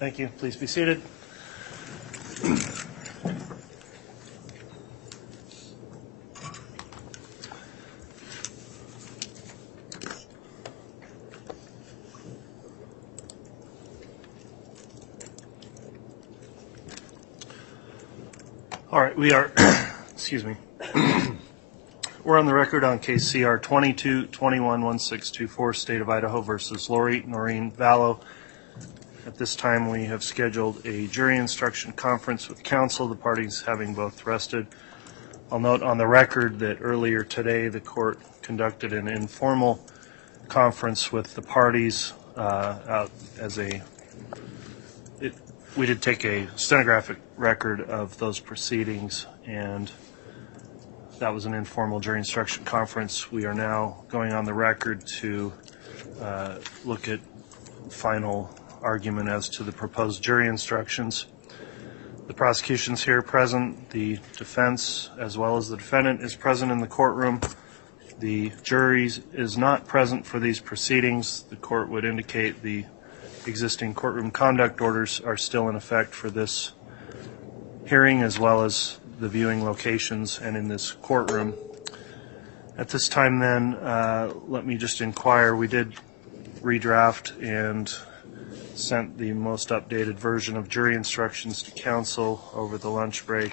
Thank you. Please be seated. All right, we are, excuse me. We're on the record on case CR 22-21-1624, State of Idaho versus Lori Vallow. At this time, we have scheduled a jury instruction conference with counsel, the parties having both rested. I'll note on the record that earlier today, the court conducted an informal conference with the parties we did take a stenographic record of those proceedings, and that was an informal jury instruction conference. We are now going on the record to look at final argument as to the proposed jury instructions. The prosecution's here present. The defense, as well as the defendant, is present in the courtroom. The jury is not present for these proceedings. The court would indicate the existing courtroom conduct orders are still in effect for this hearing, as well as the viewing locations and in this courtroom. At this time then, let me just inquire. We did redraft and sent the most updated version of jury instructions to counsel over the lunch break.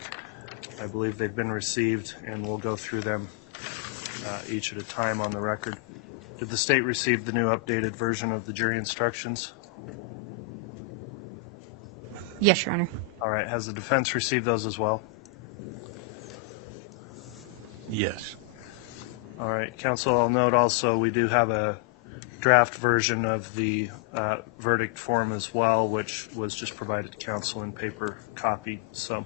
I believe they've been received, and we'll go through them each at a time on the record. Did the state receive the new updated version of the jury instructions? Yes, Your Honor. All right. Has the defense received those as well? Yes. All right. Counsel, I'll note also we do have a draft version of the verdict form as well, which was just provided to counsel in paper copy. So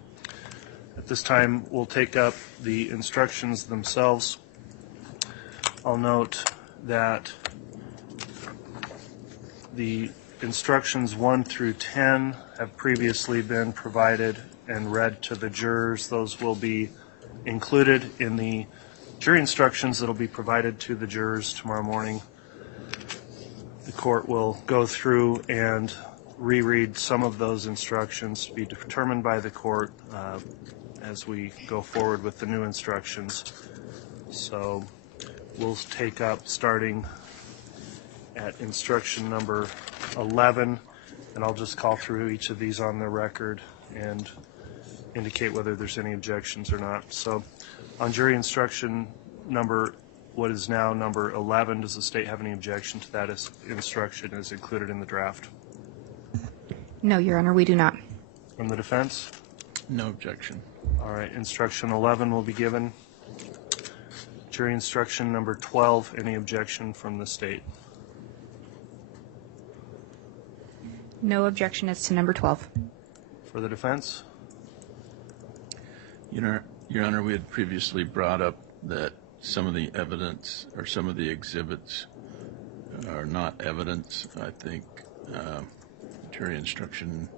at this time, we'll take up the instructions themselves. I'll note that the instructions 1 through 10 have previously been provided and read to the jurors. Those will be included in the jury instructions that will be provided to the jurors tomorrow morning. The court will go through and reread some of those instructions to be determined by the court as we go forward with the new instructions. So we'll take up starting at instruction number 11, and I'll just call through each of these on the record and indicate whether there's any objections or not. So on jury instruction number, what is now number 11, does the state have any objection to that as instruction as included in the draft? No, Your Honor, we do not. From the defense? No objection. All right, instruction 11 will be given. Jury instruction number 12, any objection from the state? No objection as to number 12. For the defense? Your Honor, we had previously brought up that some of the evidence or some of the exhibits are not evidence. I think jury instruction,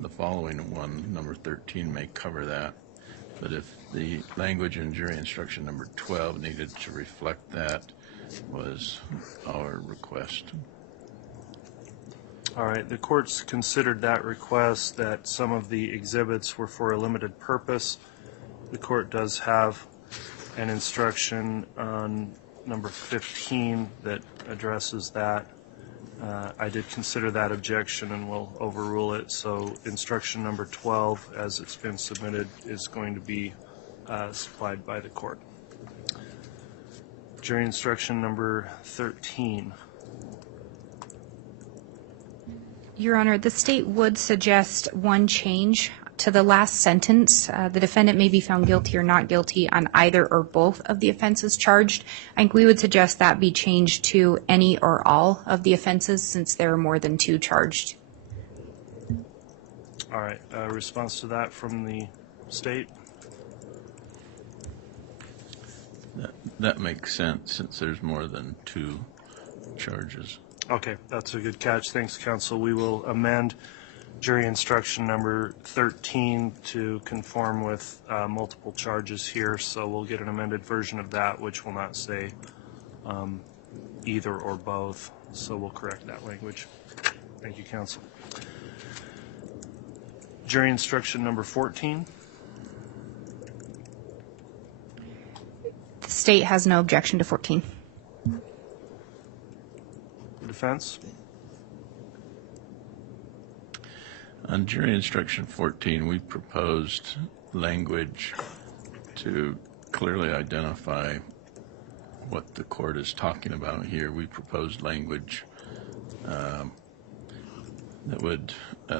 the following one, number 13, may cover that. But if the language in jury instruction number 12 needed to reflect that, was our request. All right, the court's considered that request, that some of the exhibits were for a limited purpose. The court does have an instruction on number 15 that addresses that. I did consider that objection and will overrule it. So instruction number 12, as it's been submitted, is going to be supplied by the court. Jury instruction number 13. Your Honor, the state would suggest one change to the last sentence. The defendant may be found guilty or not guilty on either or both of the offenses charged. I think we would suggest that be changed to any or all of the offenses, since there are more than 2 charged. All right, response to that from the state? That makes sense, since there's more than 2 charges. Okay, that's a good catch. Thanks, counsel. We will amend jury instruction number 13 to conform with multiple charges here, so we'll get an amended version of that, which will not say either or both, so we'll correct that language. Thank you, counsel. Jury instruction number 14. The state has no objection to 14. The defense? On jury instruction 14, we proposed language to clearly identify what the court is talking about here. We proposed language that would,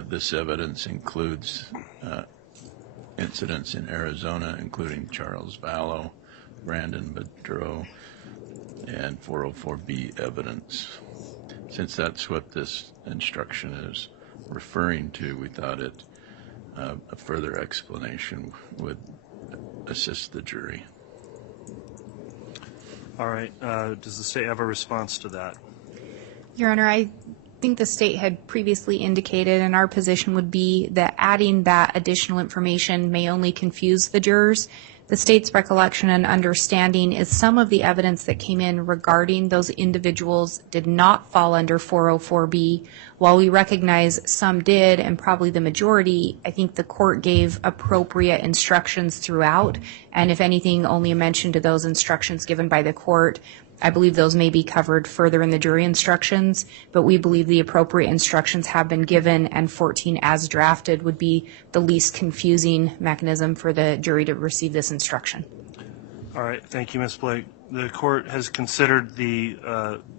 this evidence includes incidents in Arizona, including Charles Vallow, Brandon Bedreau, and 404B evidence. Since that's what this instruction is referring to, we thought a further explanation would assist the jury. All right. Does the state have a response to that? Your Honor, I think the state had previously indicated, and our position would be that adding that additional information may only confuse the jurors. The state's recollection and understanding is some of the evidence that came in regarding those individuals did not fall under 404B. While we recognize some did, and probably the majority, I think the court gave appropriate instructions throughout, and if anything, only a mention to those instructions given by the court. I believe those may be covered further in the jury instructions, but we believe the appropriate instructions have been given, and 14 as drafted would be the least confusing mechanism for the jury to receive this instruction. All right. Thank you, Ms. Blake. The court has considered the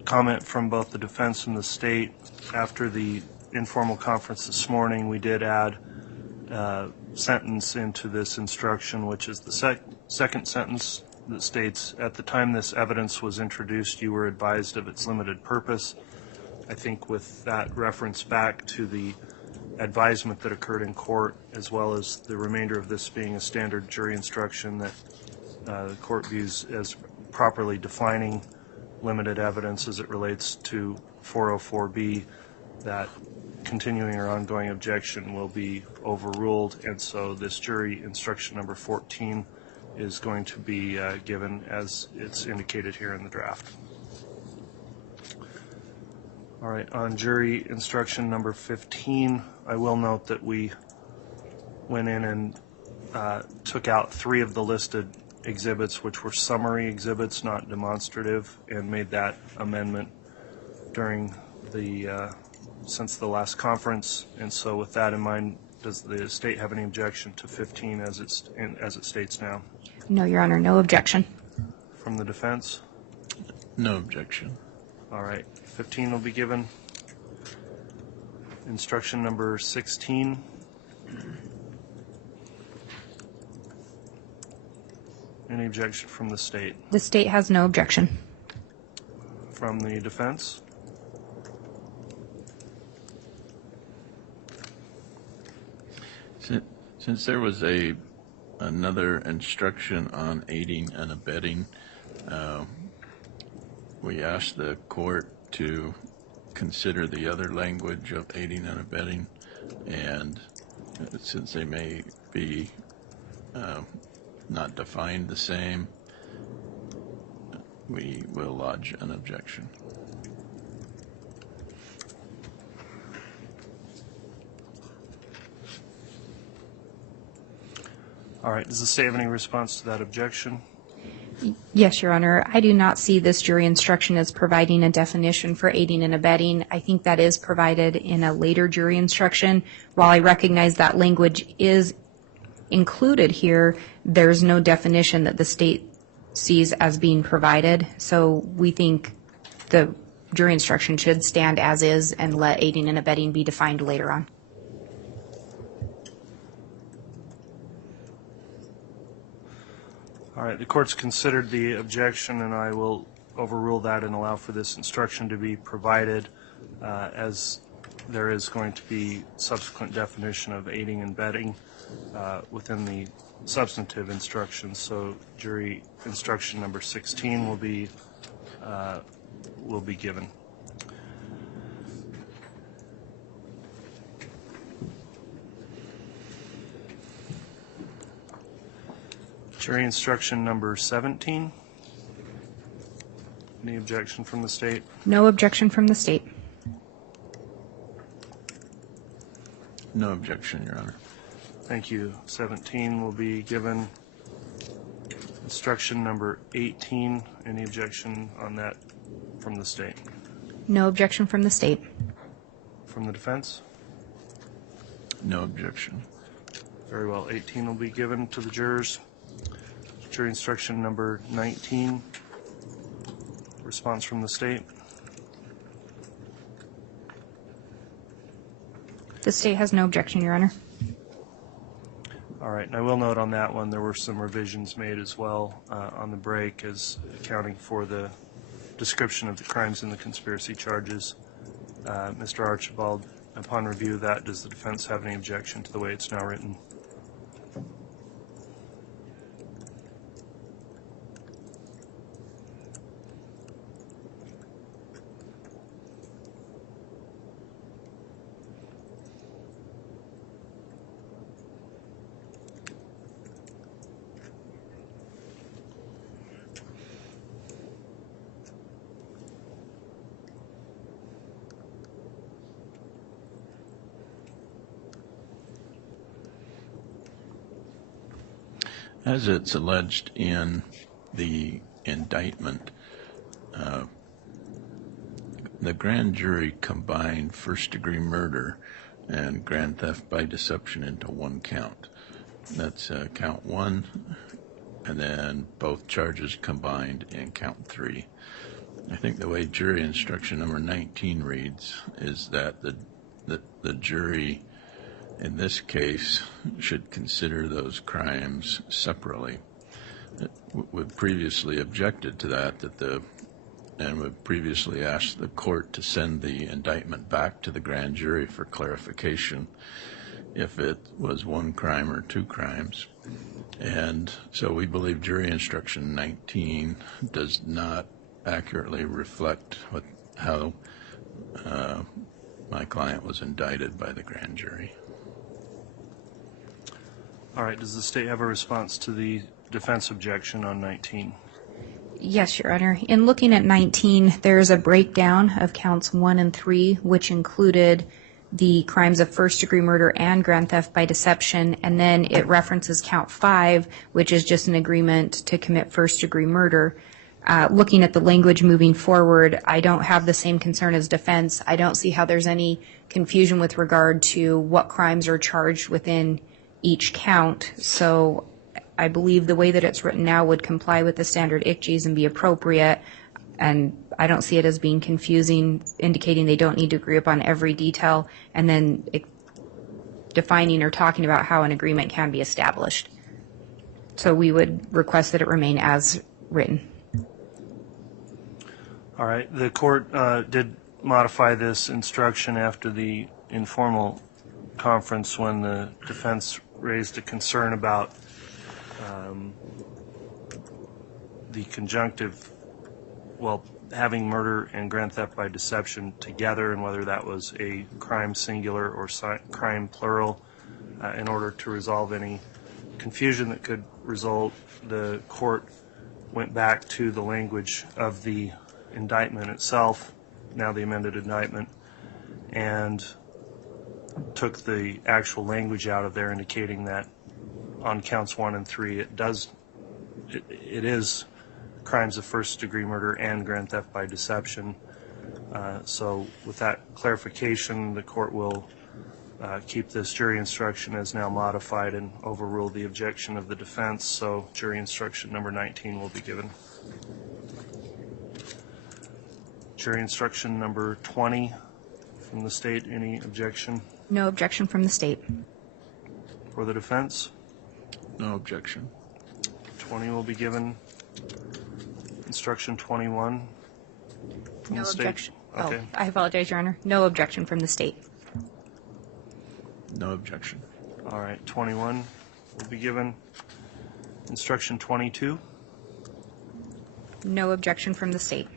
comment from both the defense and the state. After the informal conference this morning, we did add a sentence into this instruction, which is the second sentence that states, at the time this evidence was introduced, you were advised of its limited purpose. I think with that reference back to the advisement that occurred in court, as well as the remainder of this being a standard jury instruction that the court views as properly defining limited evidence as it relates to 404B, that continuing or ongoing objection will be overruled, and so this jury instruction number 14 is going to be given as it's indicated here in the draft. All right, on jury instruction number 15, I will note that we went in and took out 3 of the listed exhibits, which were summary exhibits, not demonstrative, and made that amendment during the since the last conference. And so with that in mind, does the state have any objection to 15 as it states now? No, Your Honor, no objection. From the defense? No objection. All right, 15 will be given. Instruction number 16. Any objection from the state? The state has no objection. From the defense? Since there was another instruction on aiding and abetting, we asked the court to consider the other language of aiding and abetting, and since they may be not defined the same, we will lodge an objection. All right, does the state have any response to that objection? Yes, Your Honor. I do not see this jury instruction as providing a definition for aiding and abetting. I think that is provided in a later jury instruction. While I recognize that language is included here, there's no definition that the state sees as being provided. So we think the jury instruction should stand as is and let aiding and abetting be defined later on. All right, the court's considered the objection, and I will overrule that and allow for this instruction to be provided, as there is going to be subsequent definition of aiding and abetting within the substantive instructions. So jury instruction number 16 will be given. Jury instruction number 17. Any objection from the state? No objection from the state. No objection, Your Honor. Thank you. 17 will be given. Instruction number 18. Any objection on that from the state? No objection from the state. From the defense? No objection. Very well. 18 will be given to the jurors. Jury instruction number 19. Response from the state? The state has no objection, Your Honor. All right, and I will note on that one there were some revisions made as well on the break as accounting for the description of the crimes in the conspiracy charges. Mr. Archibald, upon review of that, does the defense have any objection to the way it's now written? As it's alleged in the indictment, the grand jury combined first-degree murder and grand theft by deception into one count. That's count 1, and then both charges combined in count 3. I think the way jury instruction number 19 reads is that the jury in this case should consider those crimes separately. We previously objected to that, and we previously asked the court to send the indictment back to the grand jury for clarification if it was one crime or two crimes. And so we believe jury instruction 19 does not accurately reflect how my client was indicted by the grand jury. All right, does the state have a response to the defense objection on 19? Yes, Your Honor. In looking at 19, there's a breakdown of counts 1 and 3, which included the crimes of first-degree murder and grand theft by deception, and then it references count 5, which is just an agreement to commit first-degree murder. Looking at the language moving forward, I don't have the same concern as defense. I don't see how there's any confusion with regard to what crimes are charged within each count. So I believe the way that it's written now would comply with the standard ICGs and be appropriate. And I don't see it as being confusing, indicating they don't need to agree upon every detail, and then defining or talking about how an agreement can be established. So we would request that it remain as written. All right, the court did modify this instruction after the informal conference when the defense raised a concern about the conjunctive, well, having murder and grand theft by deception together, and whether that was a crime singular or crime plural. In order to resolve any confusion that could result, the court went back to the language of the indictment itself, now the amended indictment, and took the actual language out of there, indicating that on counts 1 and 3 it is crimes of first-degree murder and grand theft by deception. So with that clarification, the court will keep this jury instruction as now modified and overrule the objection of the defense. So jury instruction number 19 will be given. Jury instruction number 20 from the state. Any objection? No objection from the state. For the defense? No objection. 20 will be given. Instruction 21 from No the state. objection. Okay. Oh, I apologize, Your Honor. No objection from the state. No objection. All right. 21 will be given. Instruction 22. No objection from the state.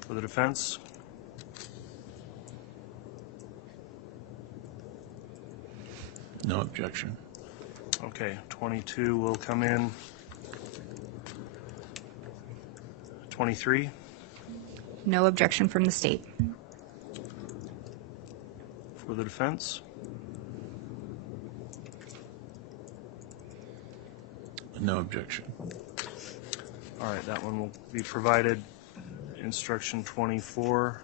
For the defense? No objection. Okay. 22 will come in. 23. No objection from the state. For the defense? No objection. All right, that one will be provided. Instruction 24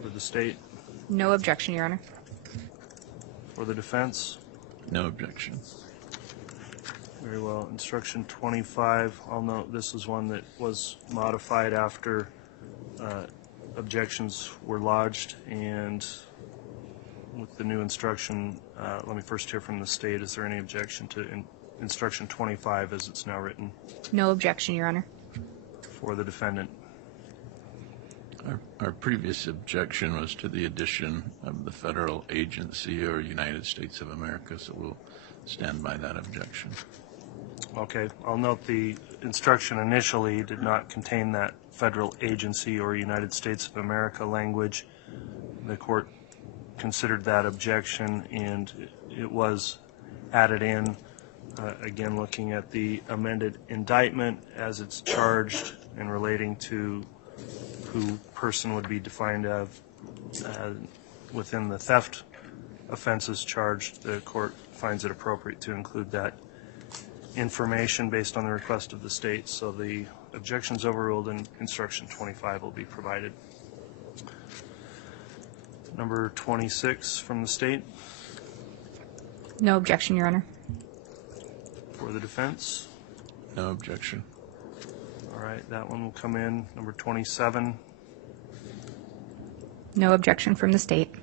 for the state. No objection, Your Honor. For the defense. No objection. Very well. Instruction 25, I'll note this is one that was modified after objections were lodged, and with the new instruction, let me first hear from the state. Is there any objection to instruction 25 as it's now written? No objection, Your Honor. For the defendant. Our previous objection was to the addition of the federal agency or United States of America, so we'll stand by that objection. Okay, I'll note the instruction initially did not contain that federal agency or United States of America language. The court considered that objection and it was added in. Again, looking at the amended indictment as it's charged and relating to who person would be defined of within the theft offenses charged, the court finds it appropriate to include that information based on the request of the state. So the objections overruled and instruction 25 will be provided. Number 26 from the state. No objection, Your Honor. For the defense. No objection. All right, that one will come in. Number 27. No objection from the state.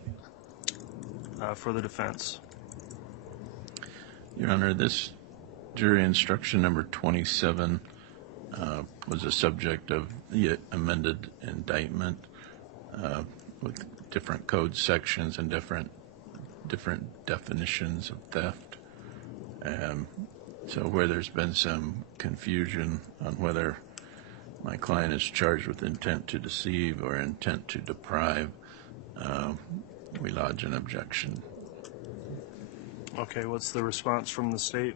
For the defense. Your Honor, this jury instruction number 27 was a subject of the amended indictment with different code sections and different definitions of theft. So where there's been some confusion on whether my client is charged with intent to deceive or intent to deprive, we lodge an objection. Okay, what's the response from the state?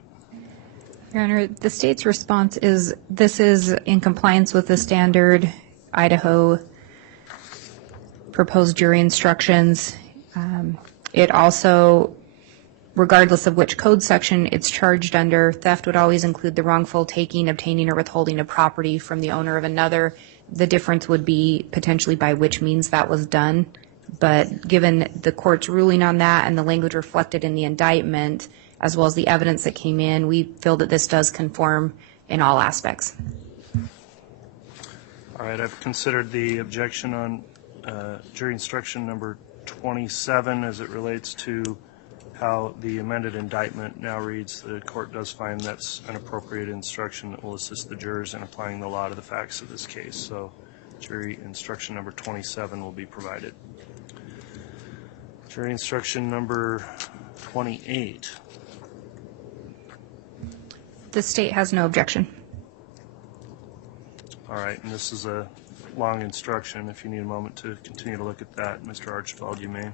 Your Honor, the state's response is this is in compliance with the standard Idaho proposed jury instructions. It also, regardless of which code section it's charged under, theft would always include the wrongful taking, obtaining, or withholding of property from the owner of another. The difference would be potentially by which means that was done. But given the court's ruling on that and the language reflected in the indictment, as well as the evidence that came in, we feel that this does conform in all aspects. All right, I've considered the objection on jury instruction number 27 as it relates to how the amended indictment now reads. The court does find that's an appropriate instruction that will assist the jurors in applying the law to the facts of this case. So jury instruction number 27 will be provided. Jury instruction number 28. The state has no objection. All right, and this is a long instruction. If you need a moment to continue to look at that, Mr. Archibald, you may.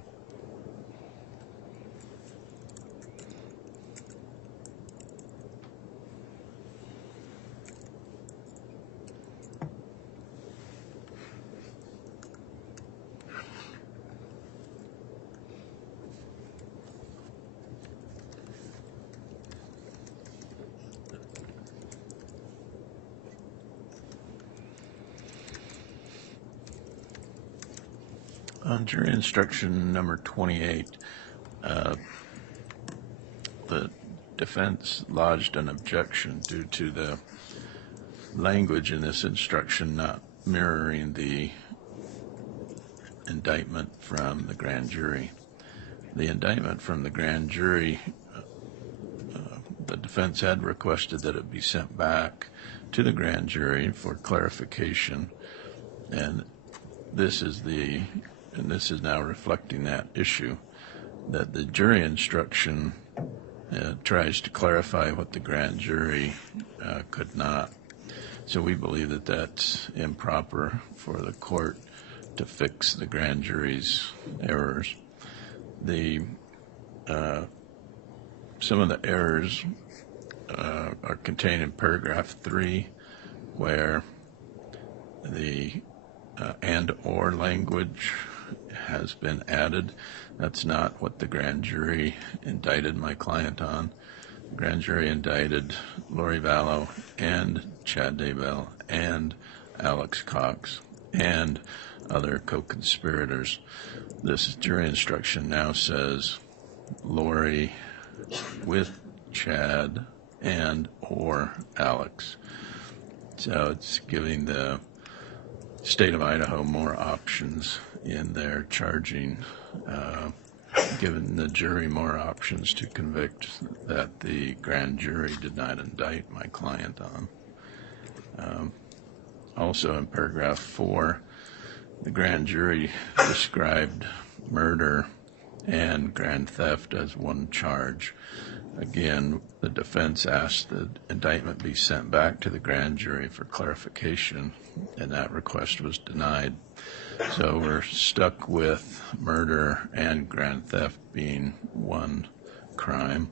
On jury instruction number 28, the defense lodged an objection due to the language in this instruction not mirroring the indictment from the grand jury. The indictment from the grand jury, the defense had requested that it be sent back to the grand jury for clarification, and this is now reflecting that issue, that the jury instruction tries to clarify what the grand jury could not. So we believe that that's improper for the court to fix the grand jury's errors. Some of the errors are contained in paragraph 3, where the and/or language has been added. That's not what the grand jury indicted my client on. grand jury indicted Lori Vallow and Chad Daybell and Alex Cox and other co-conspirators. This jury instruction now says Lori with Chad and or Alex. So it's giving the state of Idaho more options in their charging, giving the jury more options to convict that the grand jury did not indict my client on. Also in paragraph 4, the grand jury described murder and grand theft as one charge. Again, the defense asked the indictment be sent back to the grand jury for clarification, and that request was denied. So we're stuck with murder and grand theft being one crime,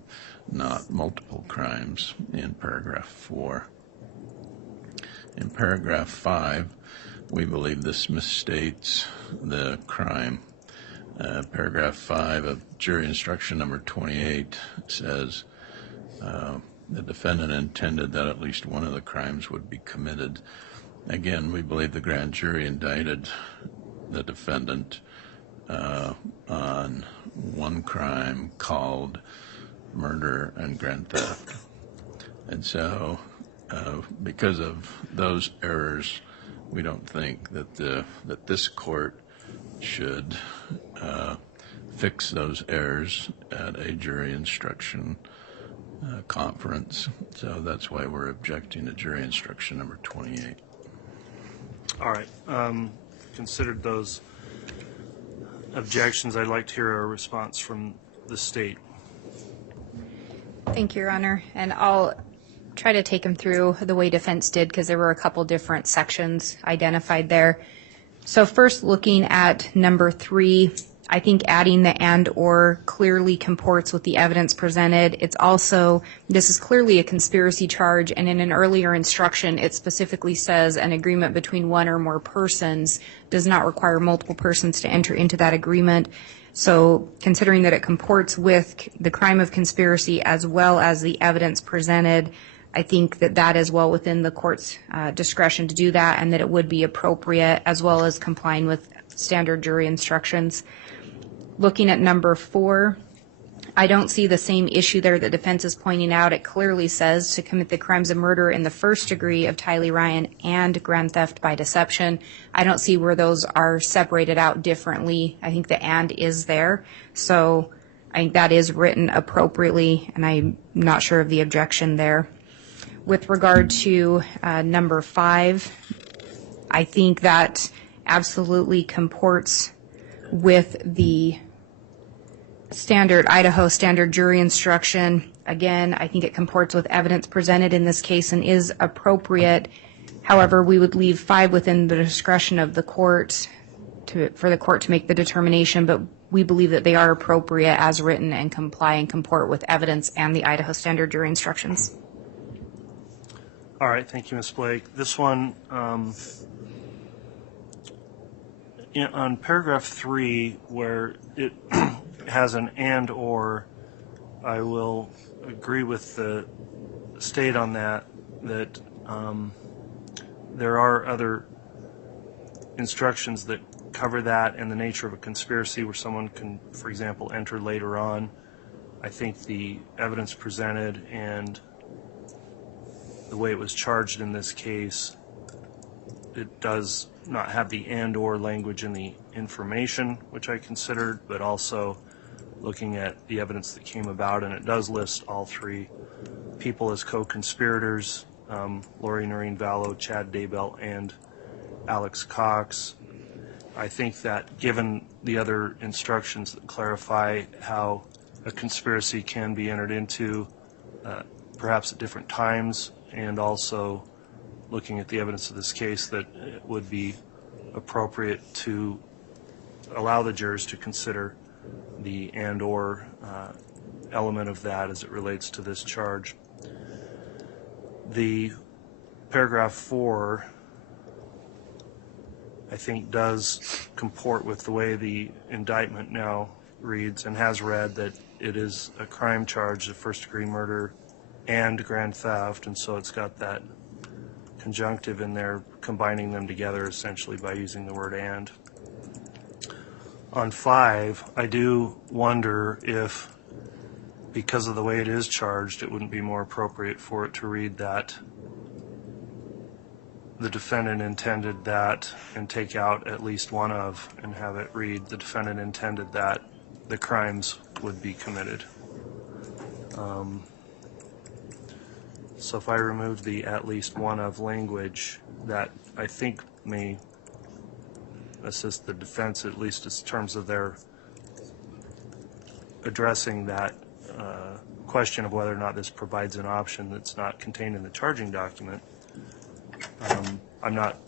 not multiple crimes in paragraph 4. In paragraph 5, we believe this misstates the crime. Paragraph 5 of jury instruction number 28 says the defendant intended that at least one of the crimes would be committed. Again, we believe the grand jury indicted the defendant on one crime called murder and grand theft. And so because of those errors, we don't think that this court should fix those errors at a jury instruction conference. So that's why we're objecting to jury instruction number 28. All right. Considered those objections, I'd like to hear a response from the state. Thank you, Your Honor. And I'll try to take them through the way defense did because there were a couple different sections identified there. So first, looking at number 3, I think adding the and or clearly comports with the evidence presented. It's also, this is clearly a conspiracy charge, and in an earlier instruction, it specifically says an agreement between one or more persons does not require multiple persons to enter into that agreement. So considering that it comports with the crime of conspiracy as well as the evidence presented, I think that that is well within the court's discretion to do that, and that it would be appropriate as well as complying with standard jury instructions. Looking at number 4, I don't see the same issue there that defense is pointing out. It clearly says to commit the crimes of murder in the first degree of Tylee Ryan and grand theft by deception. I don't see where those are separated out differently. I think the and is there. So I think that is written appropriately, and I'm not sure of the objection there. With regard to number 5, I think that absolutely comports with the standard Idaho standard jury instruction. Again, I think it comports with evidence presented in this case and is appropriate. However, we would leave 5 within the discretion of the court for the court to make the determination, but we believe that they are appropriate as written and comply and comport with evidence and the Idaho standard jury instructions. All right. Thank you, Ms. Blake. This one, on paragraph 3, where it has an and or, I will agree with the state on that there are other instructions that cover that and the nature of a conspiracy where someone can, for example, enter later on. I think the evidence presented and the way it was charged in this case, it does not have the and or language in the information, which I considered, but also looking at the evidence that came about, and it does list all 3 people as co-conspirators, Lori Vallow, Chad Daybell, and Alex Cox. I think that given the other instructions that clarify how a conspiracy can be entered into, perhaps at different times, and also looking at the evidence of this case, that it would be appropriate to allow the jurors to consider the and or element of that as it relates to this charge. The paragraph 4, I think, does comport with the way the indictment now reads and has read, that it is a crime charge of first-degree murder and grand theft, and so it's got that conjunctive in there, combining them together essentially by using the word and. On 5, I do wonder if, because of the way it is charged, it wouldn't be more appropriate for it to read that the defendant intended that and take out at least one of, and have it read the defendant intended that the crimes would be committed. So if I remove the at least one of language, that I think may assist the defense, at least in terms of their addressing that question of whether or not this provides an option that's not contained in the charging document. I'm not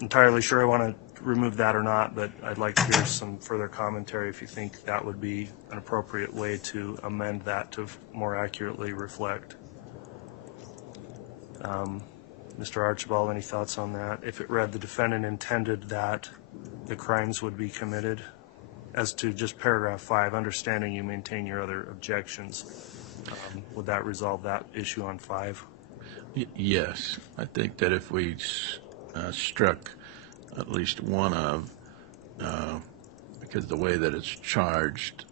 entirely sure I want to remove that or not, but I'd like to hear some further commentary if you think that would be an appropriate way to amend that to more accurately reflect. Mr. Archibald, any thoughts on that? If it read the defendant intended that the crimes would be committed, as to just paragraph 5, understanding you maintain your other objections, would that resolve that issue on 5? Yes, I think that if we struck at least one of, because the way that it's charged,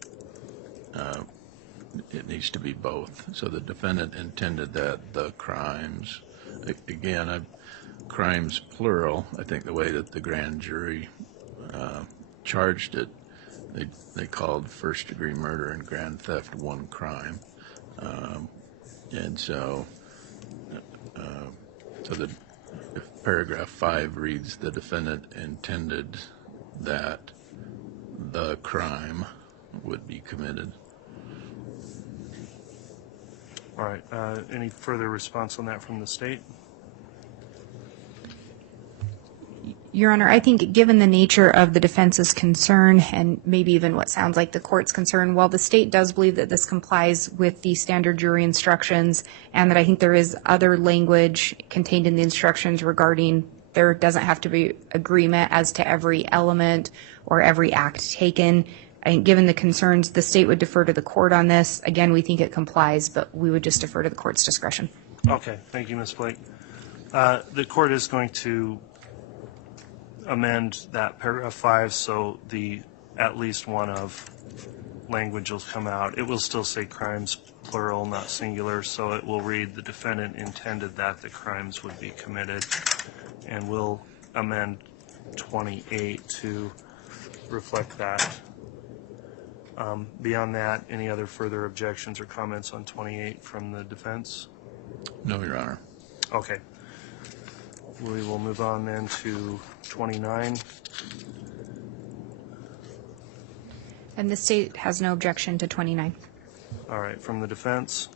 it needs to be both. So the defendant intended that the crimes, again, crimes plural, I think the way that the grand jury charged it, they called first-degree murder and grand theft one crime. And so if paragraph 5 reads the defendant intended that the crime would be committed. All right. Any further response on that from the state? Your Honor, I think given the nature of the defense's concern and maybe even what sounds like the court's concern, while the state does believe that this complies with the standard jury instructions and that I think there is other language contained in the instructions regarding there doesn't have to be agreement as to every element or every act taken, I think given the concerns, the state would defer to the court on this. Again, we think it complies, but we would just defer to the court's discretion. Okay. Thank you, Ms. Blake. The court is going to amend that paragraph 5 so the at least one of language will come out. It will still say crimes plural, not singular, so it will read the defendant intended that the crimes would be committed, and we'll amend 28 to reflect that. Beyond that, any other further objections or comments on 28 from the defense? No, Your Honor. Okay. We will move on then to 29. And the state has no objection to 29. All right. From the defense?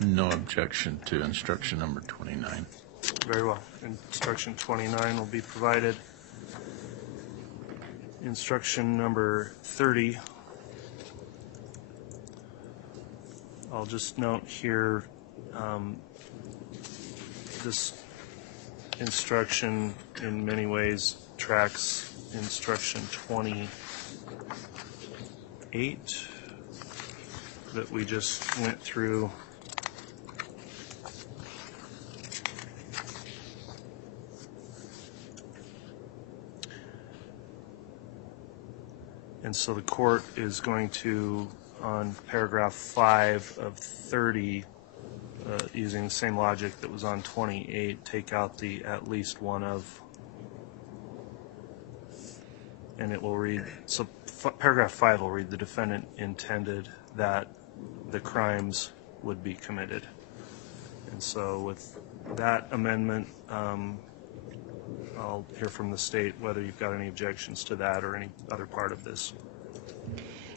No objection to instruction number 29. Very well. Instruction 29 will be provided. Instruction number 30. I'll just note here, this instruction in many ways tracks instruction 28 that we just went through. And so the court is going to, on paragraph 5 of 30, using the same logic that was on 28, take out the at least one of, and it will read, so paragraph 5 will read the defendant intended that the crimes would be committed. And so with that amendment, I'll hear from the state whether you've got any objections to that or any other part of this.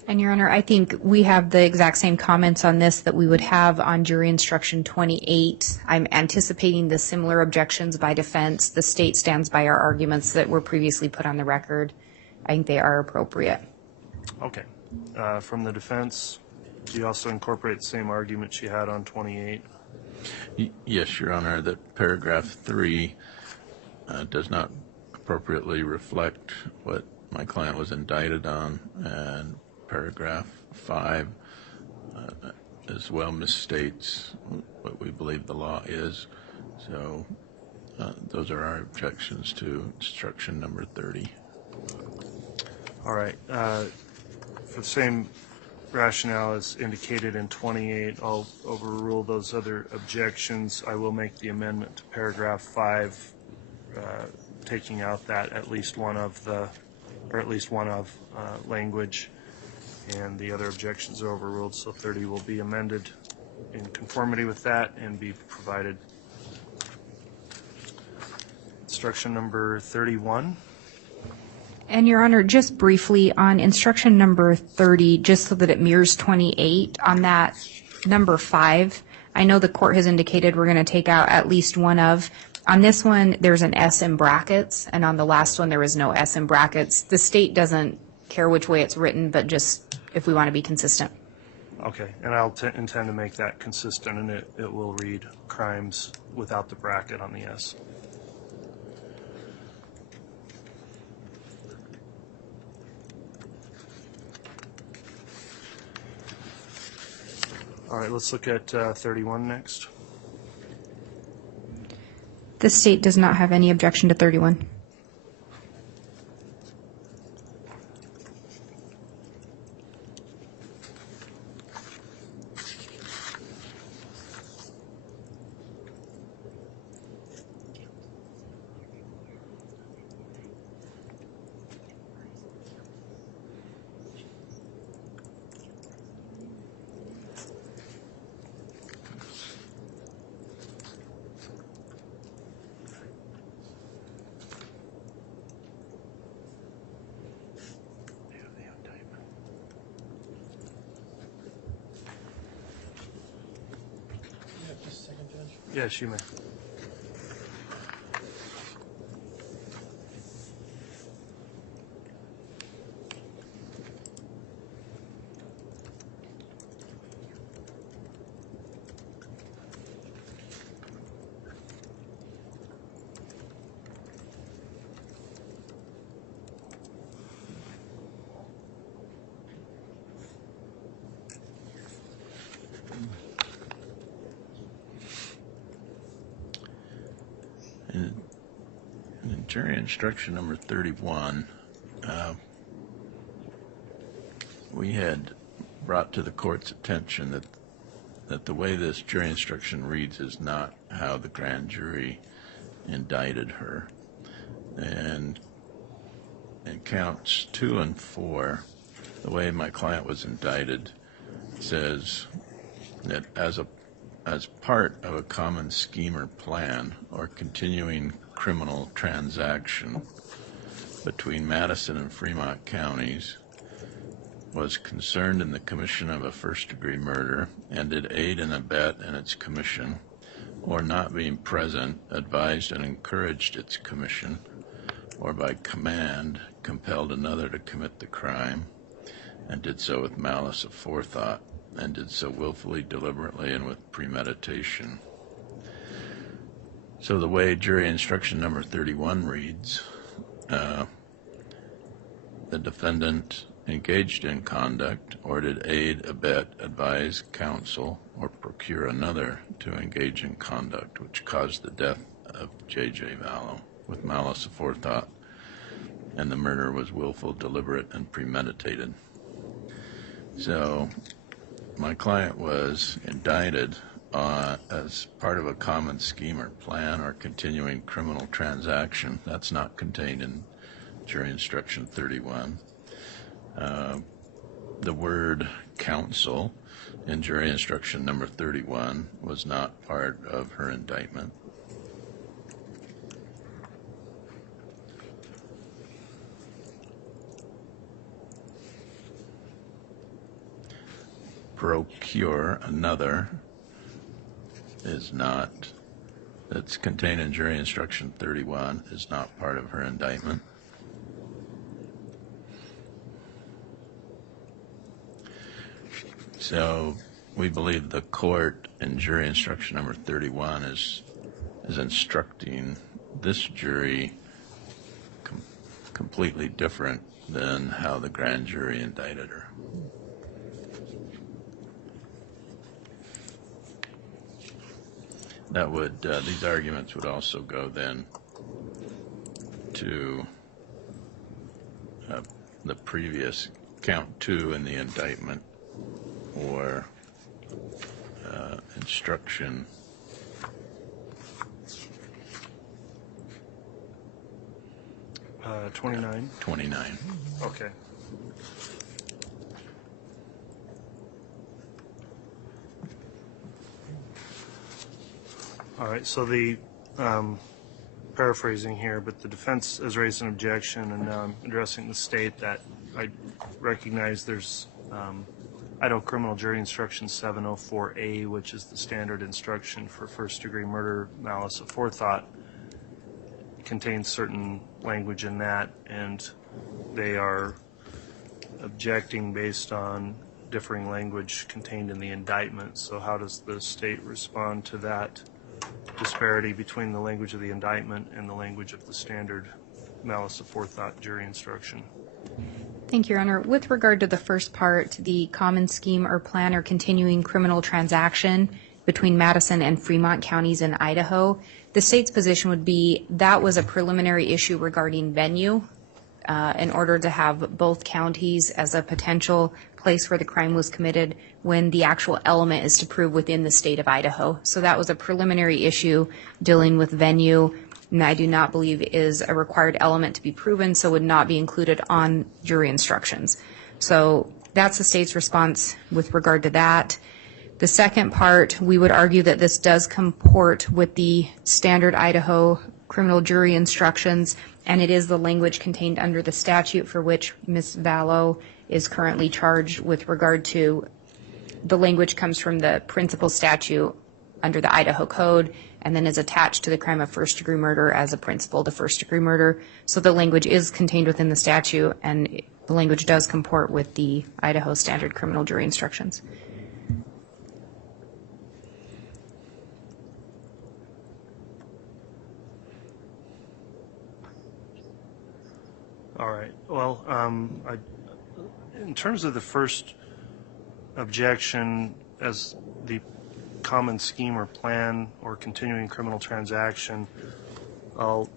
And Your Honor, I think we have the exact same comments on this that we would have on jury instruction 28. I'm anticipating the similar objections by defense. The state stands by our arguments that were previously put on the record. I think they are appropriate. Okay. From the defense, do you also incorporate the same argument she had on 28? Yes, Your Honor, that paragraph 3 does not appropriately reflect what my client was indicted on, and paragraph 5 as well misstates what we believe the law is. So those are our objections to instruction number 30. All right. For the same rationale as indicated in 28, I'll overrule those other objections. I will make the amendment to paragraph 5, taking out that at least one of language, and the other objections are overruled, so 30 will be amended in conformity with that and be provided. Instruction number 31. And Your Honor, just briefly on instruction number 30, just so that it mirrors 28, on that number 5, I know the court has indicated we're going to take out at least one of. On this one, there's an S in brackets, and on the last one, there is no S in brackets. The state doesn't care which way it's written, but just if we want to be consistent. Okay, and I'll intend to make that consistent, and it will read crimes without the bracket on the S. All right, let's look at 31 next. The state does not have any objection to 31. Yes, you may. In jury instruction number 31, we had brought to the court's attention that the way this jury instruction reads is not how the grand jury indicted her. And in counts 2 and 4, the way my client was indicted says that as part of a common scheme or plan or continuing criminal transaction between Madison and Fremont counties, was concerned in the commission of a first-degree murder and did aid and abet in its commission, or not being present, advised and encouraged its commission, or by command compelled another to commit the crime, and did so with malice aforethought, and did so willfully, deliberately, and with premeditation. So the way jury instruction number 31 reads, the defendant engaged in conduct or did aid, abet, advise, counsel, or procure another to engage in conduct which caused the death of J.J. Vallow with malice aforethought, and the murder was willful, deliberate, and premeditated. So my client was indicted as part of a common scheme or plan or continuing criminal transaction. That's not contained in jury instruction 31. The word counsel in jury instruction number 31 was not part of her indictment. procure another is not, that's contained in jury instruction 31, is not part of her indictment. So we believe the court in jury instruction number 31 is instructing this jury completely different than how the grand jury indicted her. That would, these arguments would also go then to the previous count 2 in the indictment, or instruction 29. 29. Okay. All right, so the paraphrasing here, but the defense has raised an objection, and now I'm addressing the state that I recognize there's Idaho Criminal Jury Instruction 704A, which is the standard instruction for first-degree murder, malice aforethought, contains certain language in that, and they are objecting based on differing language contained in the indictment. So how does the state respond to that disparity between the language of the indictment and the language of the standard malice aforethought jury instruction? Thank you, Your Honor. With regard to the first part, the common scheme or plan or continuing criminal transaction between Madison and Fremont counties in Idaho, the state's position would be that was a preliminary issue regarding venue in order to have both counties as a potential place where the crime was committed when the actual element is to prove within the state of Idaho. So that was a preliminary issue dealing with venue, and I do not believe is a required element to be proven, so would not be included on jury instructions. So that's the state's response with regard to that. The second part, we would argue that this does comport with the standard Idaho criminal jury instructions, and it is the language contained under the statute for which Ms. Vallow is currently charged. With regard to the language comes from the principal statute under the Idaho Code, and then is attached to the crime of first-degree murder as a principle to first-degree murder. So the language is contained within the statute, and the language does comport with the Idaho standard criminal jury instructions. All right. Well, in terms of the first objection as the common scheme or plan or continuing criminal transaction, I'll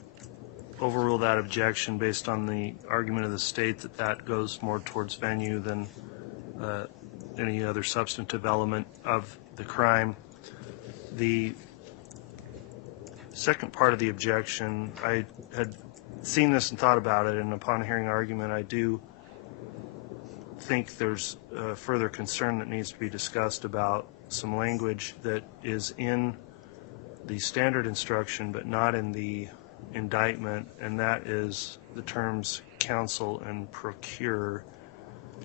overrule that objection based on the argument of the state that that goes more towards venue than any other substantive element of the crime. The second part of the objection, I had seen this and thought about it, and upon hearing argument, I do think there's further concern that needs to be discussed about some language that is in the standard instruction but not in the indictment, and that is the terms counsel and procure,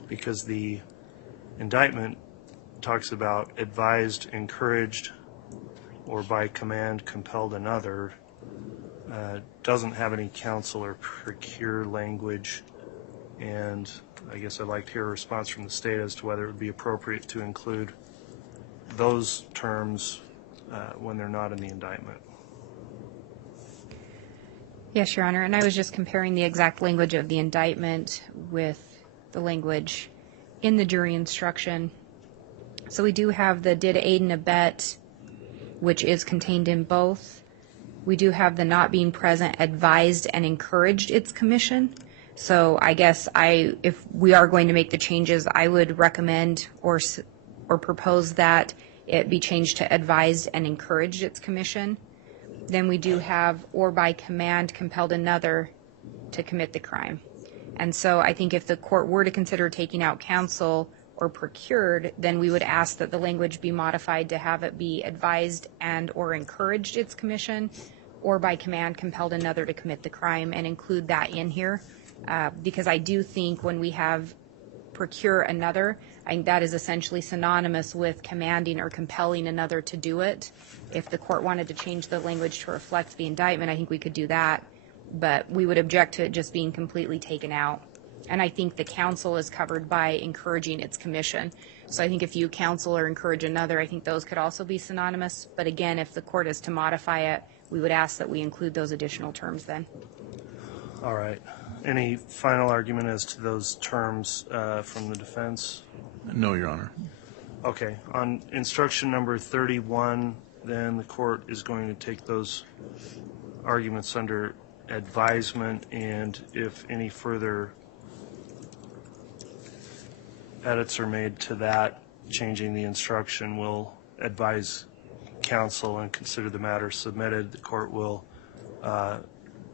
because the indictment talks about advised, encouraged, or by command compelled another. Doesn't have any counsel or procure language, and I guess I'd like to hear a response from the state as to whether it would be appropriate to include those terms when they're not in the indictment. Yes, Your Honor, and I was just comparing the exact language of the indictment with the language in the jury instruction. So we do have the did aid and abet, which is contained in both. We do have the not being present advised and encouraged its commission. So I guess if we are going to make the changes, I would recommend or propose that it be changed to advised and encouraged its commission. Then we do have or by command compelled another to commit the crime. And so I think if the court were to consider taking out counsel or procured, then we would ask that the language be modified to have it be advised and or encouraged its commission, or by command compelled another to commit the crime, and include that in here. Because I do think when we have procure another, I think that is essentially synonymous with commanding or compelling another to do it. If the court wanted to change the language to reflect the indictment, I think we could do that, but we would object to it just being completely taken out. And I think the counsel is covered by encouraging its commission. So I think if you counsel or encourage another, I think those could also be synonymous. But again, if the court is to modify it, we would ask that we include those additional terms then. All right. Any final argument as to those terms from the defense? No, Your Honor. Okay. On instruction number 31, then the court is going to take those arguments under advisement, and if any further edits are made to that, changing the instruction, will advise counsel and consider the matter submitted. The court will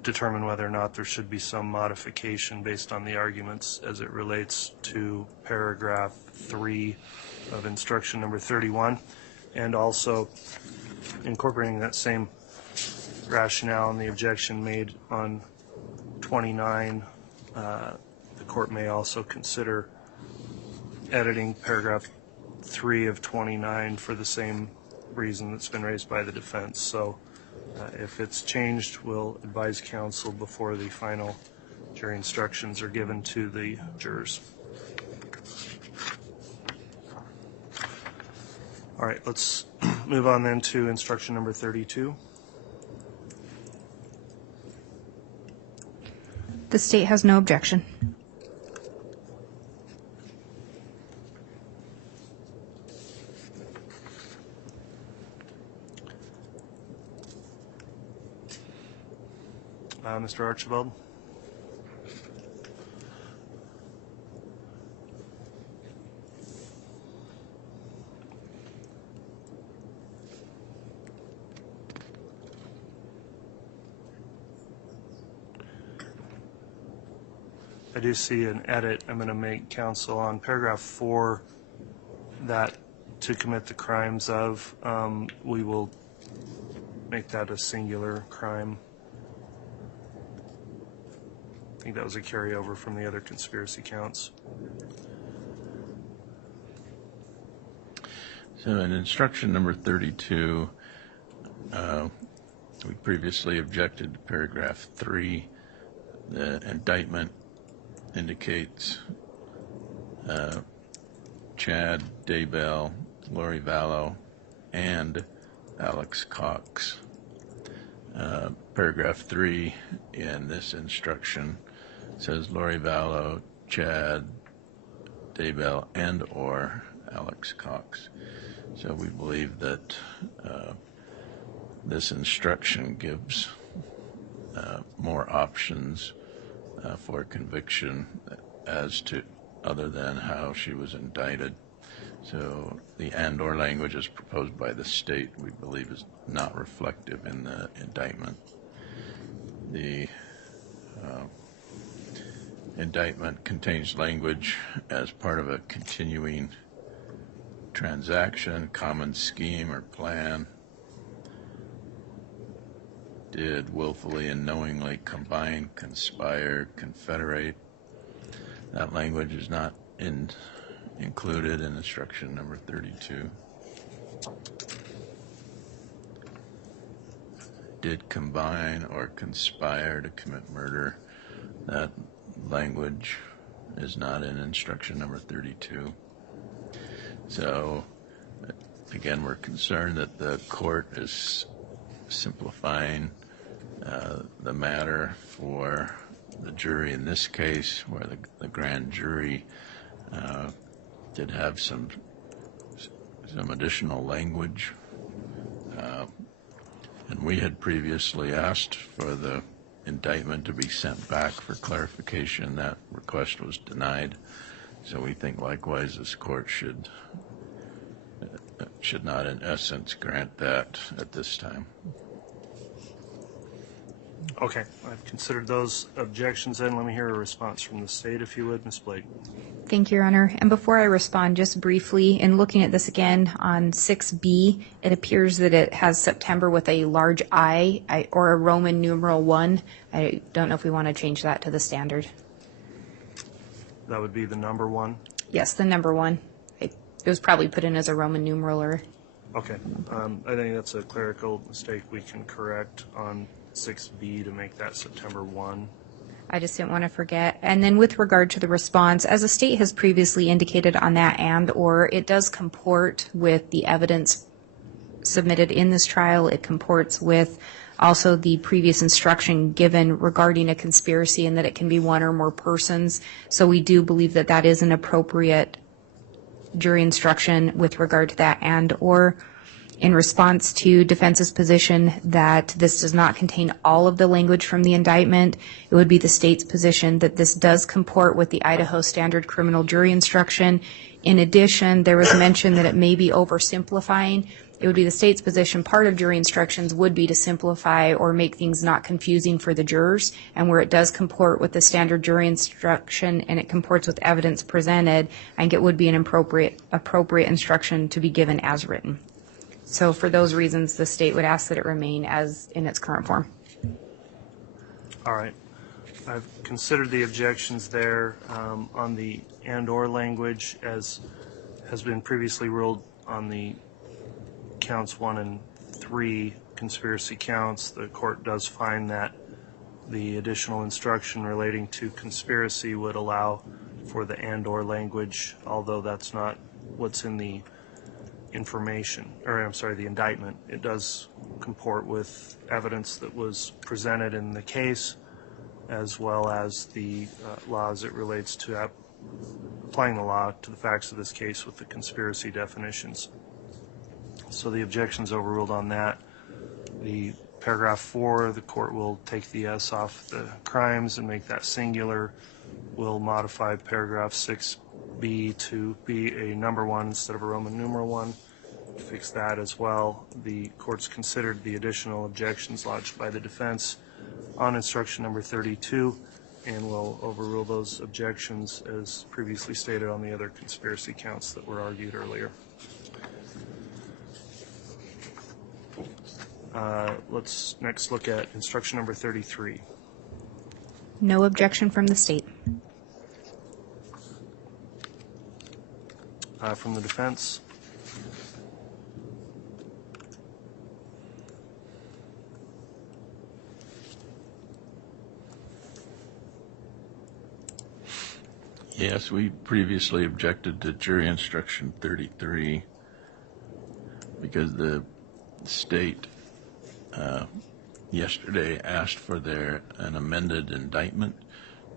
determine whether or not there should be some modification based on the arguments as it relates to paragraph 3 of instruction number 31, and also incorporating that same rationale and the objection made on 29. The court may also consider editing paragraph 3 of 29 for the same reason that's been raised by the defense. So if it's changed, we'll advise counsel before the final jury instructions are given to the jurors. All right, let's move on then to instruction number 32. The state has no objection. Mr. Archibald? I do see an edit I'm going to make, counsel, on paragraph 4, that to commit the crimes of, we will make that a singular crime. I think that was a carryover from the other conspiracy counts. So in instruction number 32, we previously objected to paragraph 3. The indictment indicates Chad Daybell, Lori Vallow, and Alex Cox. Paragraph 3 in this instruction says Lori Vallow, Chad Daybell, and or Alex Cox. So we believe that this instruction gives more options for conviction as to other than how she was indicted. So the and or language as proposed by the state, we believe, is not reflective in the indictment. The indictment contains language as part of a continuing transaction, common scheme or plan, did willfully and knowingly combine, conspire, confederate. That language is not included in instruction number 32. Did combine or conspire to commit murder. That language is not in instruction number 32. So, again, we're concerned that the court is simplifying the matter for the jury in this case, where the grand jury did have some additional language. And we had previously asked for the indictment to be sent back for clarification. That request was denied. So we think likewise this court should not in essence grant that at this time. Okay, I've considered those objections, and let me hear a response from the state, if you would, Ms. Blake. Thank you, Your Honor. And before I respond, just briefly, in looking at this again on 6B, it appears that it has September with a large I or a Roman numeral 1. I don't know if we want to change that to the standard. That would be the number 1? Yes, the number 1. It was probably put in as a Roman numeral or. Okay. I think that's a clerical mistake we can correct on 6B to make that September 1. I just didn't want to forget. And then with regard to the response, as the state has previously indicated on that or it does comport with the evidence submitted in this trial. It comports with also the previous instruction given regarding a conspiracy and that it can be one or more persons. So we do believe that that is an appropriate jury instruction with regard to that or in response to defense's position that this does not contain all of the language from the indictment, it would be the state's position that this does comport with the Idaho standard criminal jury instruction. In addition, there was mention that it may be oversimplifying. It would be the state's position part of jury instructions would be to simplify or make things not confusing for the jurors, and where it does comport with the standard jury instruction and it comports with evidence presented, I think it would be an appropriate instruction to be given as written. So for those reasons, the state would ask that it remain as in its current form. All right. I've considered the objections there on the and/or language as has been previously ruled on the counts 1 and 3 conspiracy counts. The court does find that the additional instruction relating to conspiracy would allow for the and/or language, although that's not what's in the the indictment. It does comport with evidence that was presented in the case, as well as the law as it relates to applying the law to the facts of this case with the conspiracy definitions. So the objection's overruled on that. The paragraph 4, the court will take the S off the crimes and make that singular. We'll modify paragraph 6B to be a number 1 instead of a Roman numeral 1. Fix that as well. The court's considered the additional objections lodged by the defense on instruction number 32 and will overrule those objections as previously stated on the other conspiracy counts that were argued earlier. Let's next look at instruction number 33. No objection from the state. From the defense. Yes, we previously objected to jury instruction 33 because the state yesterday asked for an amended indictment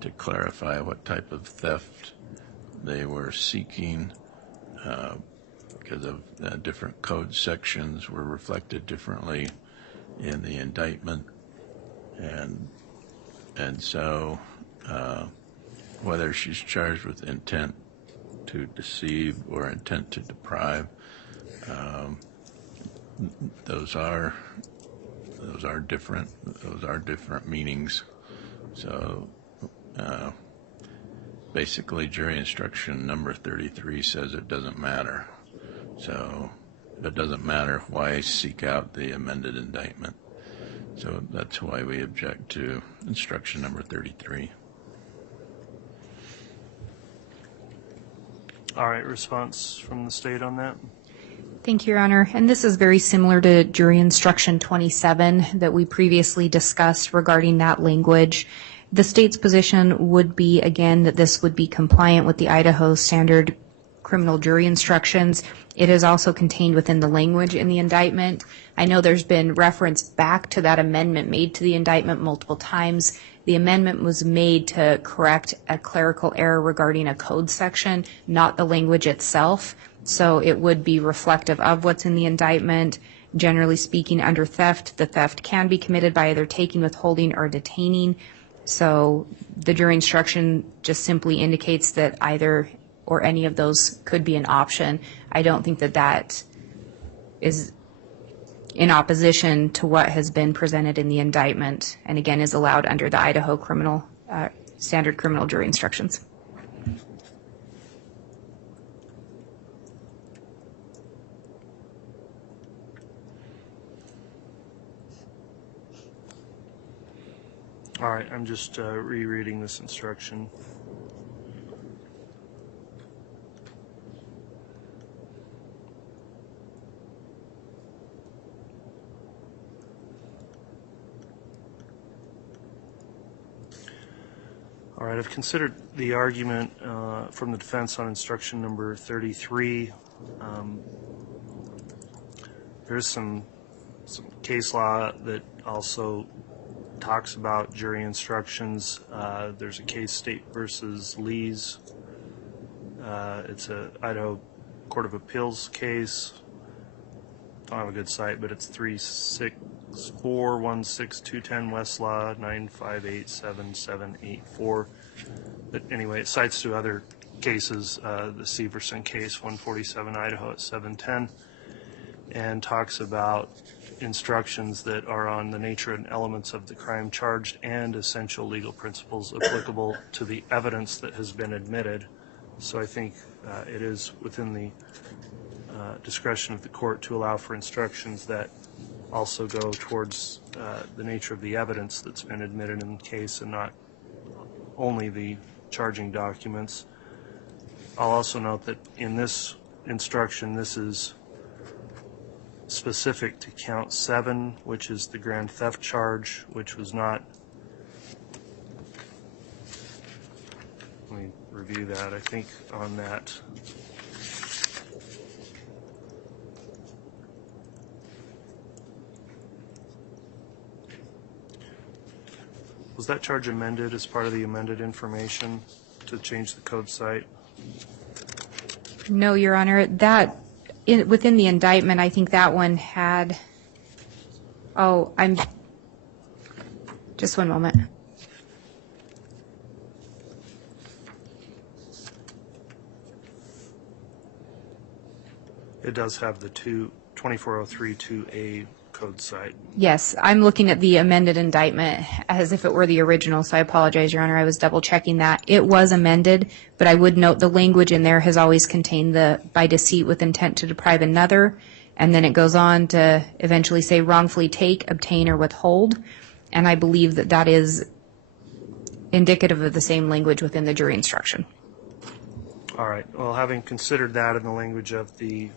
to clarify what type of theft they were seeking because of different code sections were reflected differently in the indictment, and so whether she's charged with intent to deceive or intent to deprive, those are different. Those are different meanings. So basically, jury instruction number 33 says it doesn't matter. So it doesn't matter why seek out the amended indictment. So that's why we object to instruction number 33. All right, response from the state on that? Thank you, Your Honor. And this is very similar to jury instruction 27 that we previously discussed regarding that language. The state's position would be, again, that this would be compliant with the Idaho standard criminal jury instructions. It is also contained within the language in the indictment. I know there's been reference back to that amendment made to the indictment multiple times. The amendment was made to correct a clerical error regarding a code section, not the language itself. So it would be reflective of what's in the indictment. Generally speaking, under theft, the theft can be committed by either taking, withholding, or detaining. So the jury instruction just simply indicates that either or any of those could be an option. I don't think that that is in opposition to what has been presented in the indictment, and again is allowed under the Idaho standard criminal jury instructions. All right, I'm just rereading this instruction. All right, I've considered the argument from the defense on instruction number 33. There's some case law that also talks about jury instructions. There's a case, State versus Lees. It's a Idaho Court of Appeals case. Don't have a good site, but it's 364-16210 Westlaw 9587784. But anyway, it cites to other cases, the Severson case, 147 Idaho at 710, and talks about instructions that are on the nature and elements of the crime charged and essential legal principles applicable to the evidence that has been admitted. So I think it is within the discretion of the court to allow for instructions that also go towards the nature of the evidence that's been admitted in the case and not only the charging documents. I'll also note that in this instruction, this is specific to count 7, which is the grand theft charge, which was not. Let me review that. I think on that. Was that charge amended as part of the amended information to change the code site? No, Your Honor. That, within the indictment, I think that one had, just one moment. It does have the 24032A code site. Yes, I'm looking at the amended indictment as if it were the original, so I apologize, Your Honor. I was double checking that. It was amended, but I would note the language in there has always contained the by deceit with intent to deprive another, and then it goes on to eventually say wrongfully take, obtain, or withhold, and I believe that that is indicative of the same language within the jury instruction. All right. Well, having considered that in the language of the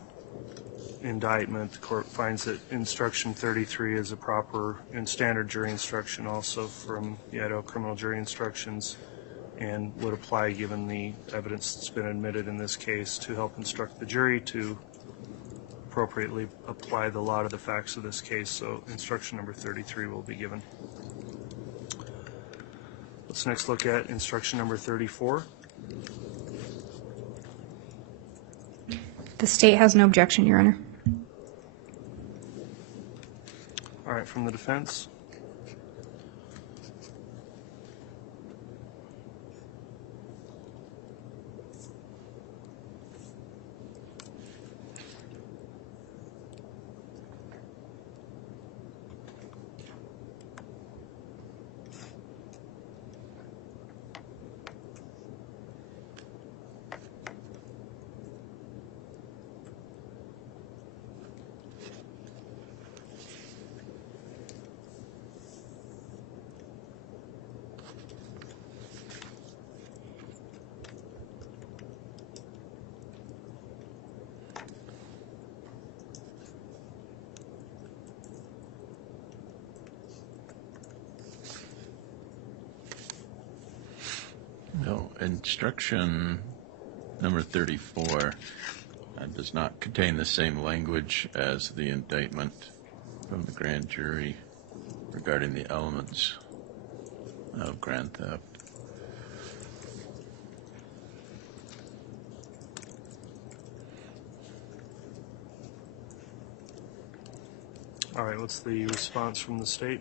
indictment, the court finds that instruction 33 is a proper and standard jury instruction also from the Idaho criminal jury instructions and would apply given the evidence that's been admitted in this case to help instruct the jury to appropriately apply the law to the facts of this case. So instruction number 33 will be given. Let's next look at instruction number 34. The state has no objection, Your Honor. All right, from the defense. No, instruction number 34 does not contain the same language as the indictment from the grand jury regarding the elements of grand theft. All right, what's the response from the state?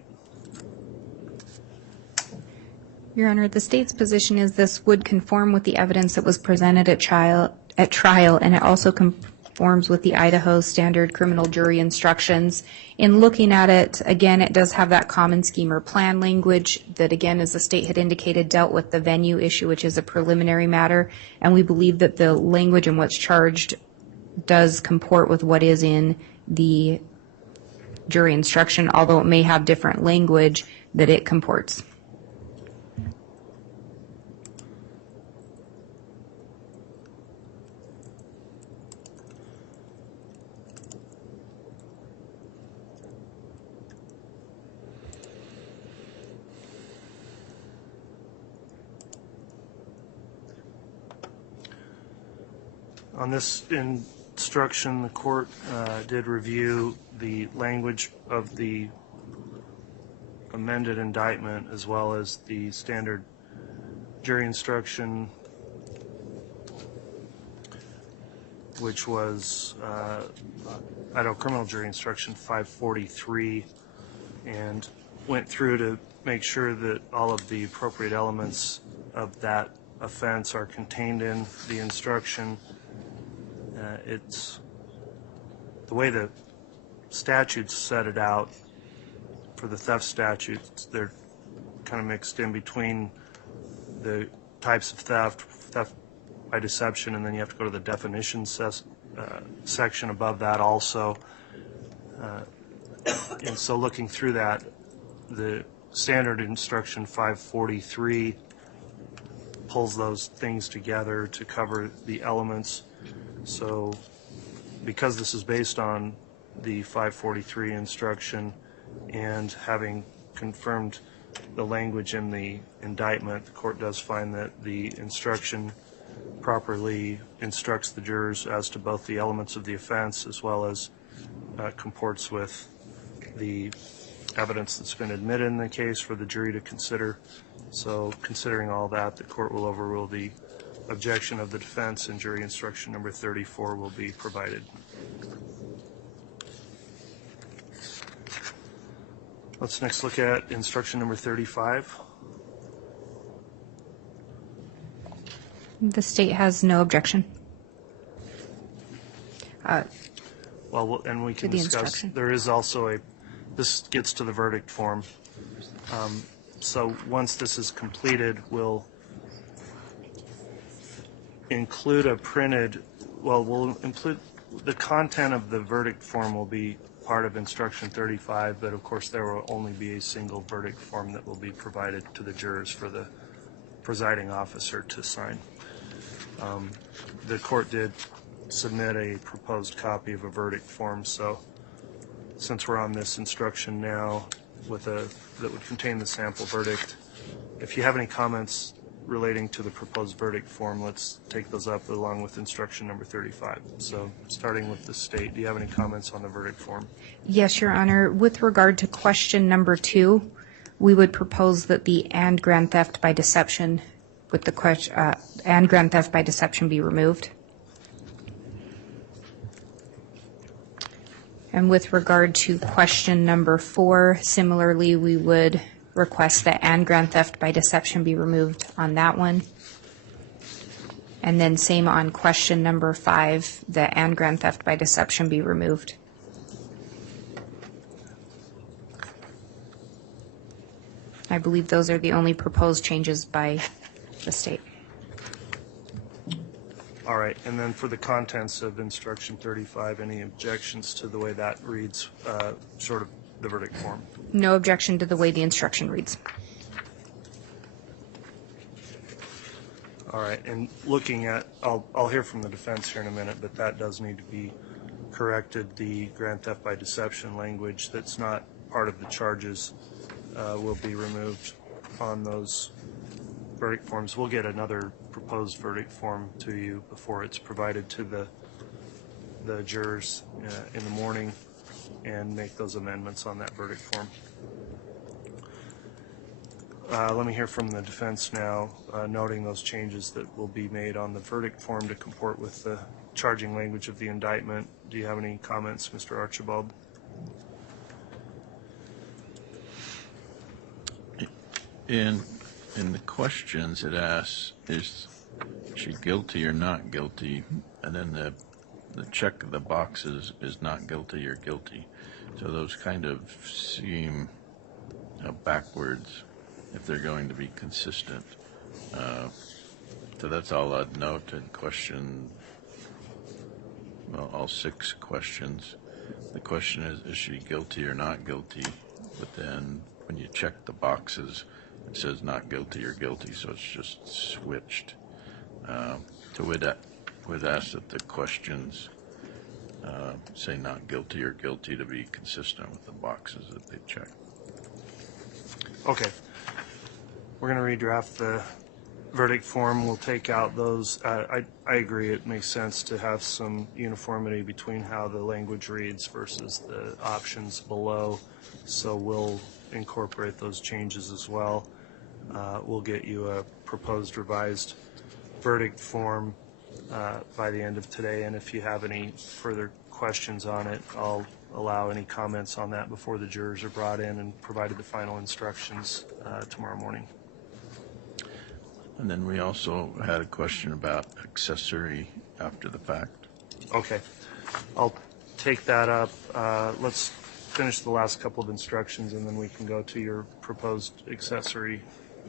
Your Honor, the state's position is this would conform with the evidence that was presented at trial, and it also conforms with the Idaho standard criminal jury instructions. In looking at it, again, it does have that common scheme or plan language that, again, as the state had indicated, dealt with the venue issue, which is a preliminary matter, and we believe that the language in what's charged does comport with what is in the jury instruction, although it may have different language that it comports. On this instruction, the court did review the language of the amended indictment as well as the standard jury instruction, which was Idaho Criminal Jury Instruction 543, and went through to make sure that all of the appropriate elements of that offense are contained in the instruction. It's the way the statutes set it out for the theft statutes. They're kind of mixed in between the types of theft by deception, and then you have to go to the definition section above that also. And so looking through that, the standard instruction 543 pulls those things together to cover the elements. So because this is based on the 543 instruction and having confirmed the language in the indictment, the court does find that the instruction properly instructs the jurors as to both the elements of the offense as well as comports with the evidence that's been admitted in the case for the jury to consider. So considering all that, the court will overrule the objection of the defense, and jury instruction number 34 will be provided. Let's next look at instruction number 35. The state has no objection. Well, and we can the discuss, instruction. there is also this gets to the verdict form. So once this is completed, we'll include we'll include the content of the verdict form will be part of instruction 35, but of course there will only be a single verdict form that will be provided to the jurors for the presiding officer to sign. The court did submit a proposed copy of a verdict form, so since we're on this instruction now that would contain the sample verdict, if you have any comments relating to the proposed verdict form, let's take those up along with instruction number 35. So starting with the state, do you have any comments on the verdict form? Yes, Your Honor. With regard to question number 2, we would propose that the and grand theft by deception with the question and grand theft by deception be removed. And with regard to question number 4, similarly, we would request that and grand theft by deception be removed on that one. And then same on question number 5, the and grand theft by deception be removed. I believe those are the only proposed changes by the state. All right, and then for the contents of instruction 35, any objections to the way that reads, short of the verdict form? No objection to the way the instruction reads. All right, and looking at, I'll hear from the defense here in a minute, but that does need to be corrected. The grand theft by deception language that's not part of the charges will be removed on those verdict forms. We'll get another proposed verdict form to you before it's provided to the jurors in the morning, and make those amendments on that verdict form. Let me hear from the defense now, noting those changes that will be made on the verdict form to comport with the charging language of the indictment. Do you have any comments, Mr. Archibald? In the questions, it asks, is she guilty or not guilty? And then the check of the boxes is not guilty or guilty. So those kind of seem backwards if they're going to be consistent. So that's all I'd note in question, well, all 6 questions. The question is she guilty or not guilty? But then when you check the boxes, it says not guilty or guilty, so it's just switched. So we'd ask that the questions say not guilty or guilty to be consistent with the boxes that they check. Okay. We're going to redraft the verdict form, we'll take out those. I agree, it makes sense to have some uniformity between how the language reads versus the options below. So we'll incorporate those changes as well. We'll get you a proposed revised verdict form by the end of today, and if you have any further questions on it, I'll allow any comments on that before the jurors are brought in and provided the final instructions tomorrow morning. And then we also had a question about accessory after the fact. Okay, I'll take that up. Let's finish the last couple of instructions, and then we can go to your proposed accessory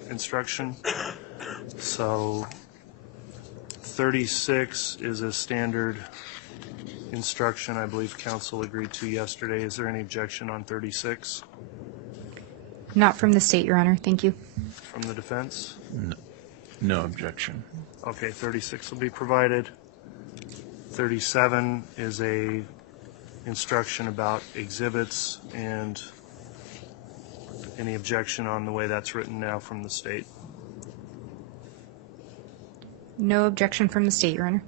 instruction. So 36 is a standard instruction I believe counsel agreed to yesterday. Is there any objection on 36? Not from the state, Your Honor. Thank you. From the defense? No objection. Okay, 36 will be provided. 37 is a instruction about exhibits, and any objection on the way that's written now from the state? No objection from the state, Your Honor.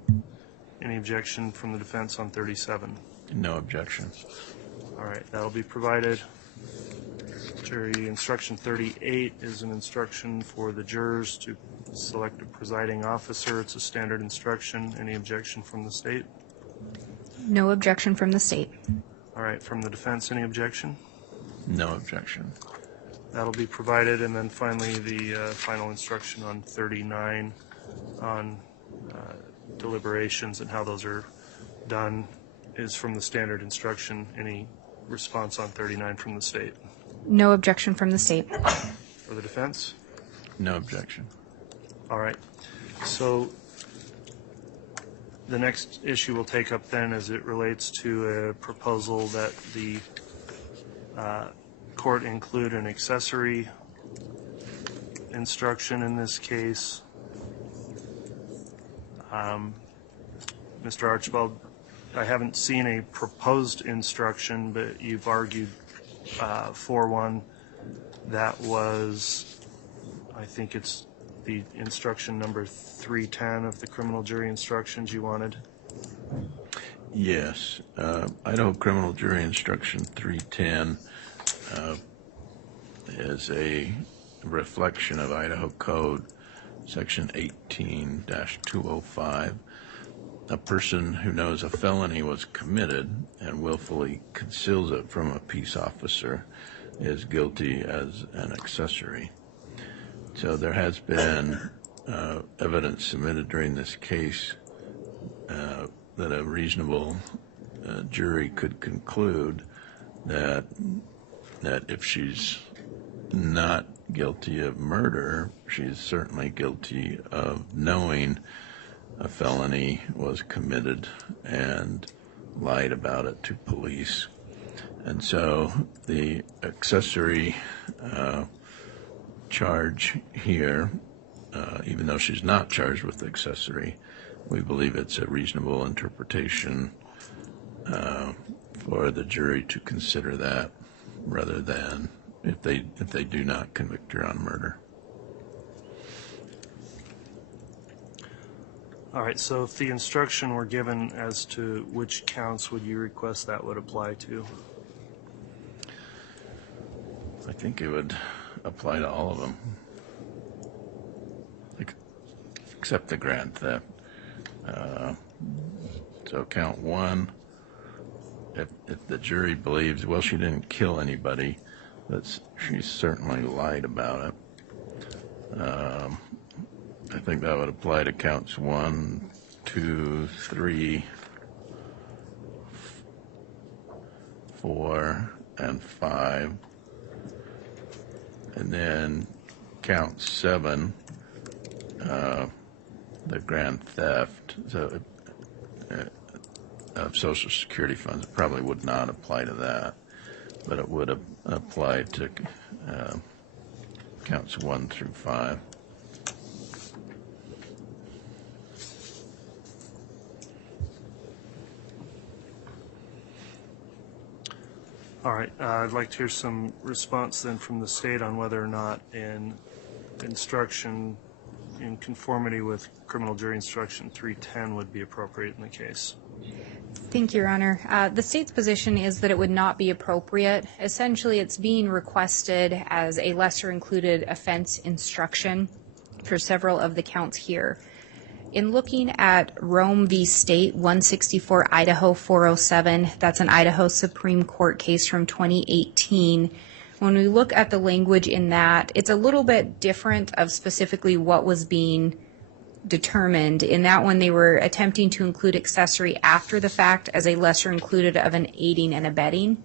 Any objection from the defense on 37? No objection. All right, that'll be provided. Jury instruction 38 is an instruction for the jurors to select a presiding officer. It's a standard instruction. Any objection from the state? No objection from the state. All right, from the defense, any objection? No objection. That'll be provided. And then finally, the final instruction on 39 on deliberations and how those are done is from the standard instruction. Any response on 39 from the state? No objection from the state. For the defense? No objection. All right. So the next issue we'll take up then as it relates to a proposal that the court include an accessory instruction in this case. Mr. Archibald, I haven't seen a proposed instruction, but you've argued for one that was, I think it's the instruction number 310 of the criminal jury instructions you wanted. Yes. Idaho Criminal Jury Instruction 310 is a reflection of Idaho Code Section 18-205. A person who knows a felony was committed and willfully conceals it from a peace officer is guilty as an accessory. So there has been evidence submitted during this case that a reasonable jury could conclude that if she's not guilty of murder, she's certainly guilty of knowing a felony was committed and lied about it to police. And so the accessory charge here, even though she's not charged with accessory, we believe it's a reasonable interpretation for the jury to consider that rather than if they do not convict her on murder. All right, so if the instruction were given as to which counts would you request that would apply to? I think it would apply to all of them, except the grand theft. So count one, if the jury believes, well, she didn't kill anybody, but she certainly lied about it. I think that would apply to counts 1, 2, 3, 4, and 5. And then count 7, the grand theft of Social Security funds. It probably would not apply to that, but it would apply to counts 1 through 5. All right, I'd like to hear some response then from the state on whether or not in instruction in conformity with criminal jury instruction 310 would be appropriate in the case. Thank you, Your Honor. The state's position is that it would not be appropriate. Essentially, it's being requested as a lesser included offense instruction for several of the counts here. In looking at Rome v. State 164 Idaho 407, that's an Idaho Supreme Court case from 2018. When we look at the language in that, it's a little bit different of specifically what was being determined. In that one, they were attempting to include accessory after the fact as a lesser included of an aiding and abetting,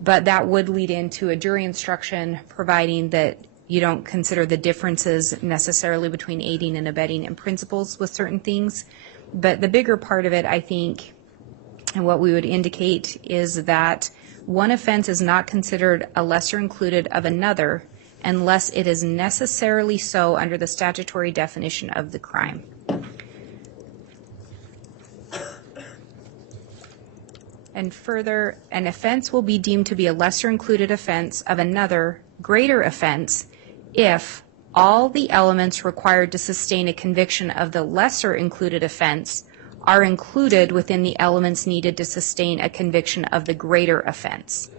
but that would lead into a jury instruction providing that you don't consider the differences necessarily between aiding and abetting and principles with certain things. But the bigger part of it, I think, and what we would indicate is that one offense is not considered a lesser included of another unless it is necessarily so under the statutory definition of the crime. And further, an offense will be deemed to be a lesser included offense of another greater offense if all the elements required to sustain a conviction of the lesser included offense are included within the elements needed to sustain a conviction of the greater offense.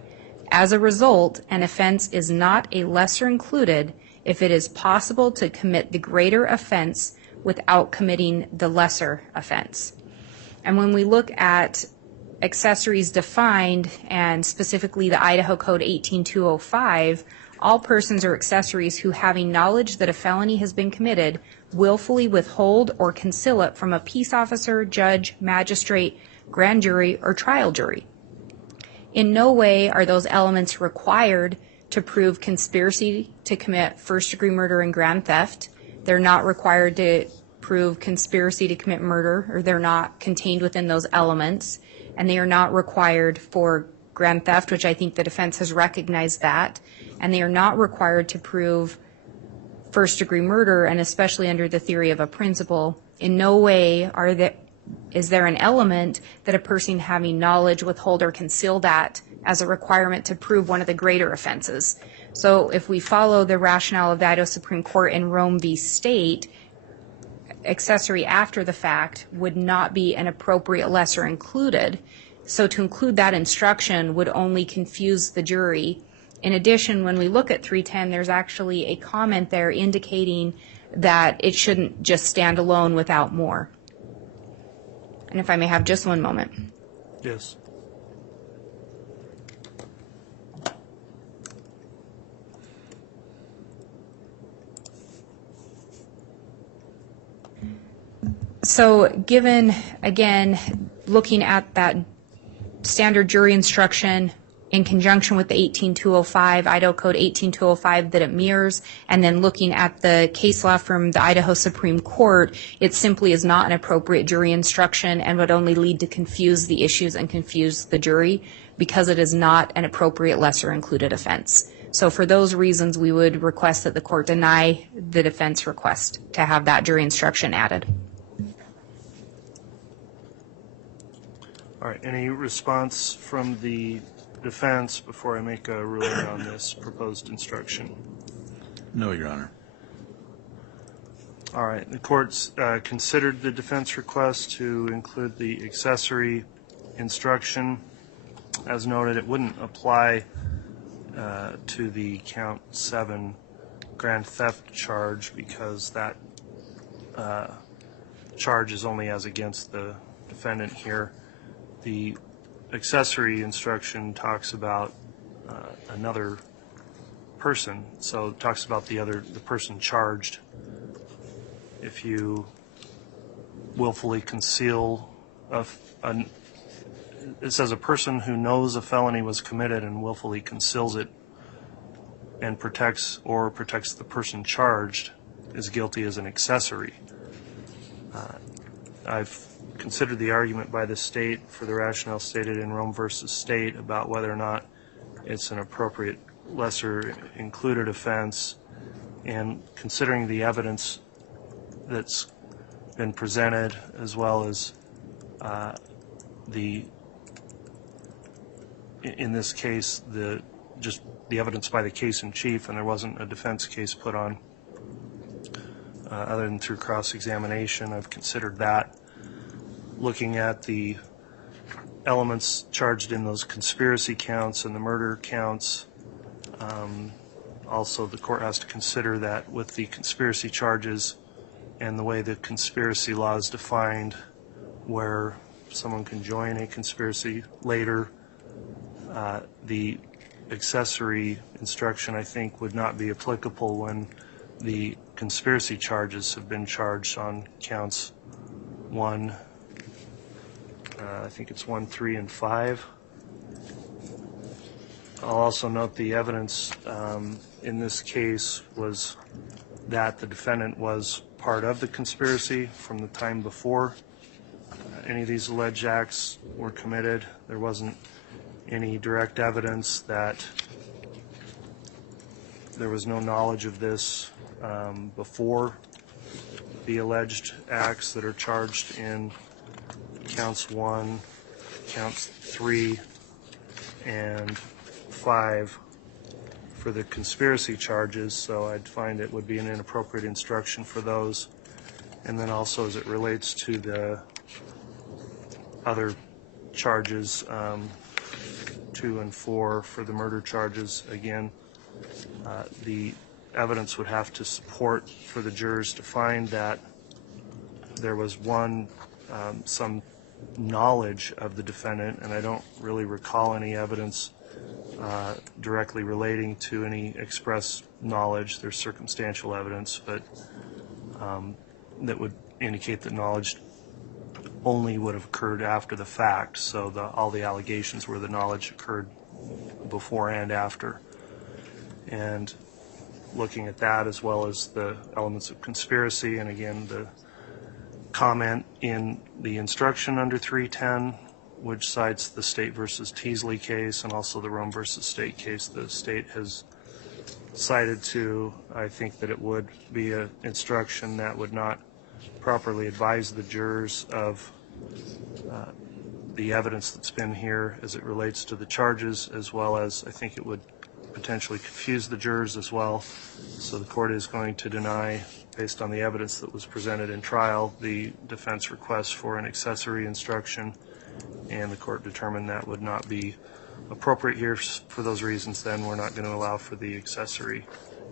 As a result, an offense is not a lesser included if it is possible to commit the greater offense without committing the lesser offense. And when we look at accessories defined, and specifically the Idaho Code 18205, all persons or accessories who, having knowledge that a felony has been committed, willfully withhold or conceal it from a peace officer, judge, magistrate, grand jury, or trial jury. In no way are those elements required to prove conspiracy to commit first-degree murder and grand theft. They're not required to prove conspiracy to commit murder, or they're not contained within those elements, and they are not required for grand theft, which I think the defense has recognized that, and they are not required to prove first-degree murder, and especially under the theory of a principle. In no way is there an element that a person having knowledge, withhold, or conceal that as a requirement to prove one of the greater offenses. So if we follow the rationale of the Idaho Supreme Court in Rome v. State, accessory after the fact would not be an appropriate lesser included. So to include that instruction would only confuse the jury. In addition, when we look at 310, there's actually a comment there indicating that it shouldn't just stand alone without more. And if I may have just one moment. Yes. So given, again, looking at that standard jury instruction in conjunction with the 18205, Idaho Code 18205 that it mirrors, and then looking at the case law from the Idaho Supreme Court, it simply is not an appropriate jury instruction and would only lead to confuse the issues and confuse the jury because it is not an appropriate lesser included offense. So for those reasons, we would request that the court deny the defense request to have that jury instruction added. All right, any response from the defense before I make a ruling on this proposed instruction? No, Your Honor. All right, the court's considered the defense request to include the accessory instruction. As noted, it wouldn't apply to the count 7 grand theft charge because that charge is only as against the defendant here. The accessory instruction talks about another person, so it talks about the person charged. If you willfully conceal it says a person who knows a felony was committed and willfully conceals it and protects the person charged is guilty as an accessory. I've considered the argument by the state for the rationale stated in Rome versus State about whether or not it's an appropriate lesser included offense, and considering the evidence that's been presented as well as in this case just the evidence by the case in chief, and there wasn't a defense case put on. other than through cross-examination. I've considered that. Looking at the elements charged in those conspiracy counts and the murder counts, also the court has to consider that with the conspiracy charges and the way the conspiracy law is defined, where someone can join a conspiracy later, the accessory instruction, I think, would not be applicable when the conspiracy charges have been charged on counts 1, I think it's 1, 3, and 5. I'll also note the evidence in this case was that the defendant was part of the conspiracy from the time before any of these alleged acts were committed. There wasn't any direct evidence that there was no knowledge of this before the alleged acts that are charged in counts 1, counts 3, and 5 for the conspiracy charges, so I'd find it would be an inappropriate instruction for those. And then also as it relates to the other charges, 2 and 4 for the murder charges, again, the evidence would have to support for the jurors to find that there was some knowledge of the defendant, and I don't really recall any evidence directly relating to any express knowledge. There's circumstantial evidence, but that would indicate that knowledge only would have occurred after the fact, so all the allegations were the knowledge occurred before and after. And looking at that as well as the elements of conspiracy, and again the comment in the instruction under 310, which cites the State versus Teasley case and also the Rome versus State case the State has cited to, I think that it would be an instruction that would not properly advise the jurors of the evidence that's been here as it relates to the charges, as well as I think it would potentially confuse the jurors as well. So the court is going to deny, based on the evidence that was presented in trial, the defense request for an accessory instruction, and the court determined that would not be appropriate here. For those reasons, then we're not going to allow for the accessory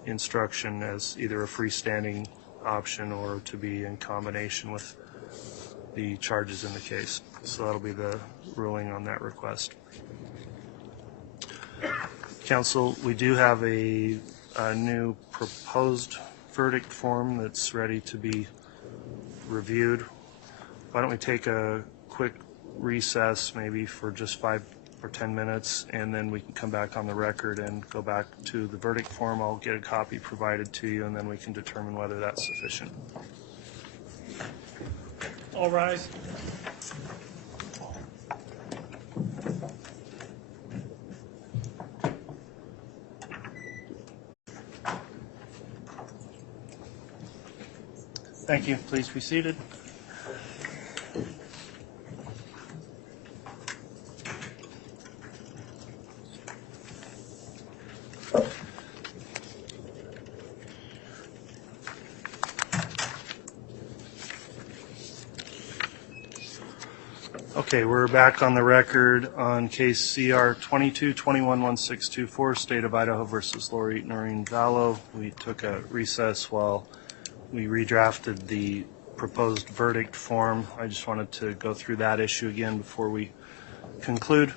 instruction as either a freestanding option or to be in combination with the charges in the case. So that'll be the ruling on that request. Counsel, we do have a new proposed verdict form that's ready to be reviewed. Why don't we take a quick recess, maybe for just 5 or 10 minutes, and then we can come back on the record and go back to the verdict form. I'll get a copy provided to you, and then we can determine whether that's sufficient. All rise. Thank you. Please be seated. Okay, we're back on the record on case CR 22-21-1624, State of Idaho versus Lori Vallow. We took a recess while we redrafted the proposed verdict form. I just wanted to go through that issue again before we conclude.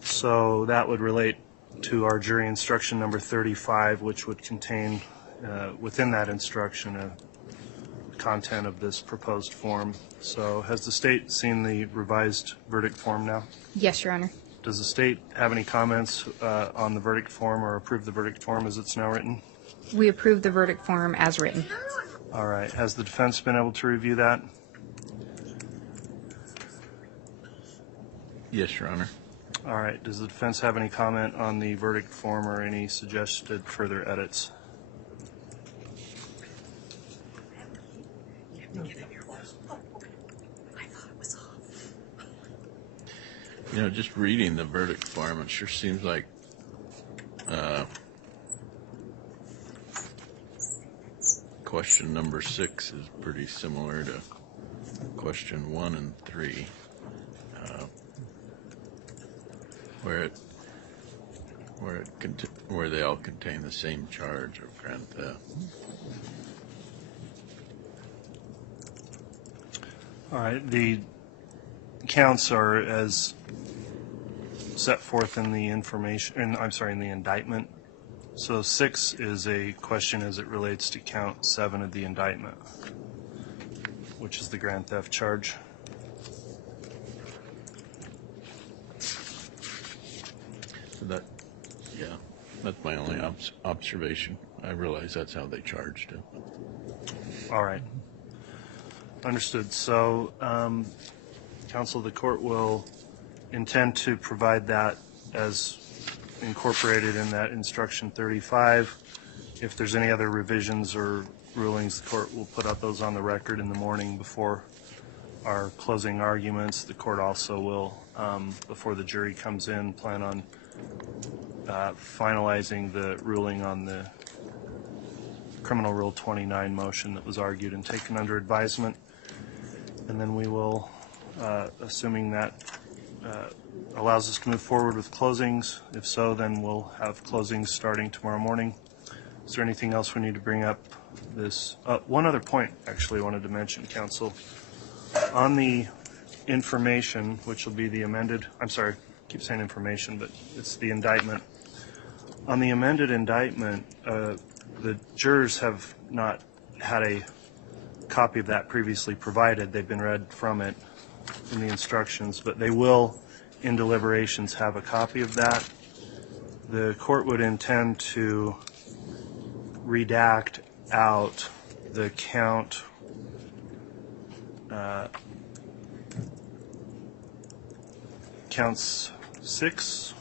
So that would relate to our jury instruction number 35, which would contain within that instruction a content of this proposed form. So has the state seen the revised verdict form now? Yes, Your Honor. Does the state have any comments on the verdict form or approve the verdict form as it's now written? We approve the verdict form as written. All right. Has the defense been able to review that? Yes, Your Honor. All right. Does the defense have any comment on the verdict form or any suggested further edits? You know, just reading the verdict form, it sure seems like question number 6 is pretty similar to question 1 and 3, where they all contain the same charge of grand theft. All right, the counts are as set forth in the in the indictment. So 6 is a question as it relates to count 7 of the indictment, which is the grand theft charge. So that's my only observation. I realize that's how they charged it. All right. Understood. So, counsel, the court will intend to provide that as incorporated in that instruction 35. If there's any other revisions or rulings, the court will put out those on the record in the morning before our closing arguments. The court also will, before the jury comes in, plan on finalizing the ruling on the Criminal Rule 29 motion that was argued and taken under advisement. And then we will, assuming that allows us to move forward with closings. If so, then we'll have closings starting tomorrow morning. Is there anything else we need to bring up? One other point, actually, I wanted to mention, counsel. On the information, which will be the amended, I'm sorry, I keep saying information, but it's the indictment. On the amended indictment, the jurors have not had a copy of that previously provided. They've been read from it in the instructions, but they will, in deliberations, have a copy of that. The court would intend to redact out the counts 6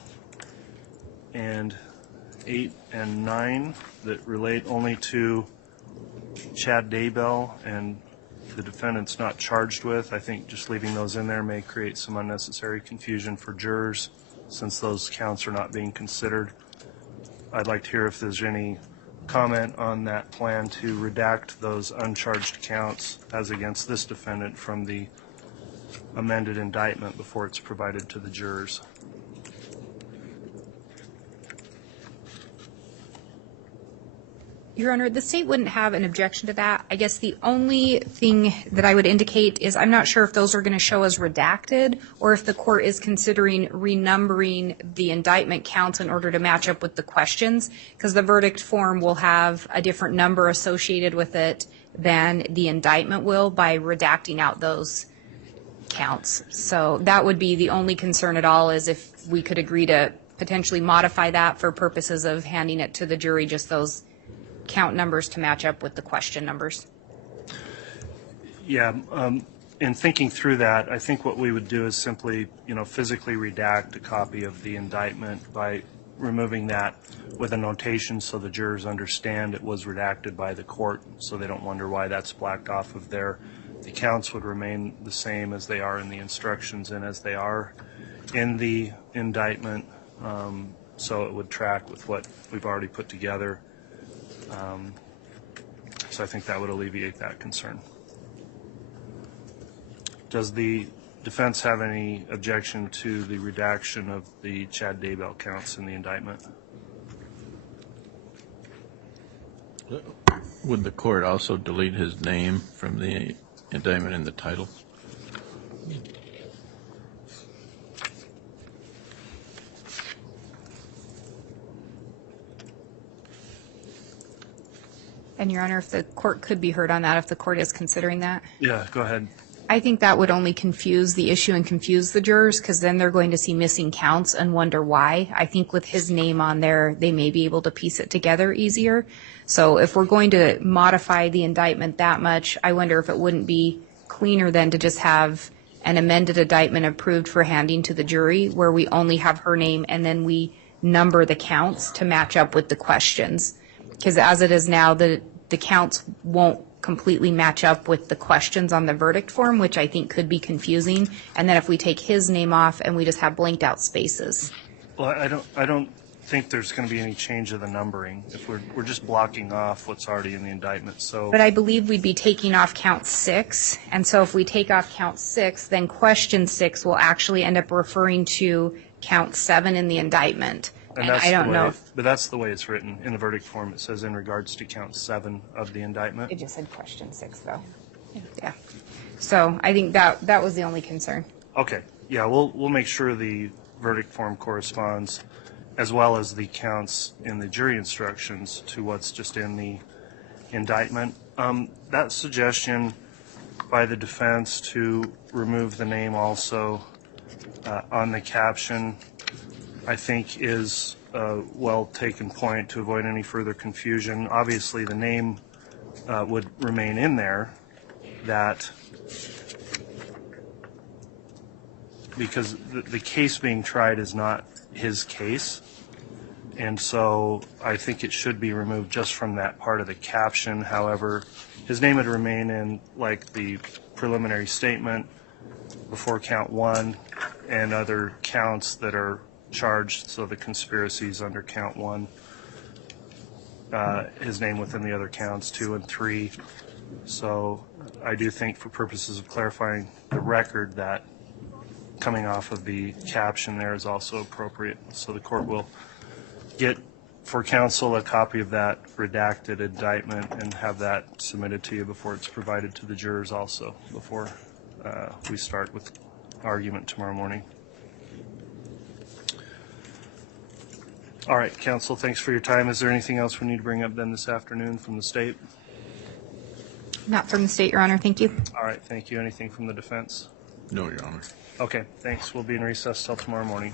and 8 and 9 that relate only to Chad Daybell and the defendant's not charged with. I think just leaving those in there may create some unnecessary confusion for jurors since those counts are not being considered. I'd like to hear if there's any comment on that plan to redact those uncharged counts as against this defendant from the amended indictment before it's provided to the jurors. Your Honor, the state wouldn't have an objection to that. I guess the only thing that I would indicate is I'm not sure if those are going to show as redacted or if the court is considering renumbering the indictment counts in order to match up with the questions, because the verdict form will have a different number associated with it than the indictment will by redacting out those counts. So that would be the only concern at all, is if we could agree to potentially modify that for purposes of handing it to the jury, just those count numbers to match up with the question numbers. Yeah, in thinking through that, I think what we would do is simply, physically redact a copy of the indictment by removing that with a notation so the jurors understand it was redacted by the court, so they don't wonder why that's blacked off of there. The counts would remain the same as they are in the instructions and as they are in the indictment, so it would track with what we've already put together. So I think that would alleviate that concern. Does the defense have any objection to the redaction of the Chad Daybell counts in the indictment? Would the court also delete his name from the indictment in the title? And Your Honor, if the court could be heard on that, if the court is considering that. Yeah, go ahead. I think that would only confuse the issue and confuse the jurors, because then they're going to see missing counts and wonder why. I think with his name on there, they may be able to piece it together easier. So if we're going to modify the indictment that much, I wonder if it wouldn't be cleaner then to just have an amended indictment approved for handing to the jury where we only have her name and then we number the counts to match up with the questions. Because as it is now, the counts won't completely match up with the questions on the verdict form, which I think could be confusing. And then if we take his name off and we just have blanked out spaces. Well, I don't think there's going to be any change of the numbering if we're just blocking off what's already in the indictment. So, But I believe we'd be taking off count 6, and so if we take off count 6, then question 6 will actually end up referring to count 7 in the indictment. And that's I don't the know way, if but that's the way it's written in the verdict form. It says in regards to count 7 of the indictment. it just said question 6, though. Yeah. So I think that was the only concern. Okay, yeah, we'll make sure the verdict form corresponds, as well as the counts in the jury instructions, to what's just in the indictment. That suggestion by the defense to remove the name also on the caption, I think, is a well-taken point to avoid any further confusion. Obviously, the name would remain in there, that because the case being tried is not his case, and so I think it should be removed just from that part of the caption. However, his name would remain in, like, the preliminary statement before count 1 and other counts that are charged, so the conspiracies under count 1, his name within the other counts 2 and 3. So I do think, for purposes of clarifying the record, that coming off of the caption there is also appropriate. So the court will get for counsel a copy of that redacted indictment and have that submitted to you before it's provided to the jurors also, before we start with argument tomorrow morning. All right, counsel, thanks for your time. Is there anything else we need to bring up then this afternoon from the state? Not from the state, Your Honor. Thank you. All right, thank you. Anything from the defense? No, Your Honor. Okay, thanks. We'll be in recess till tomorrow morning.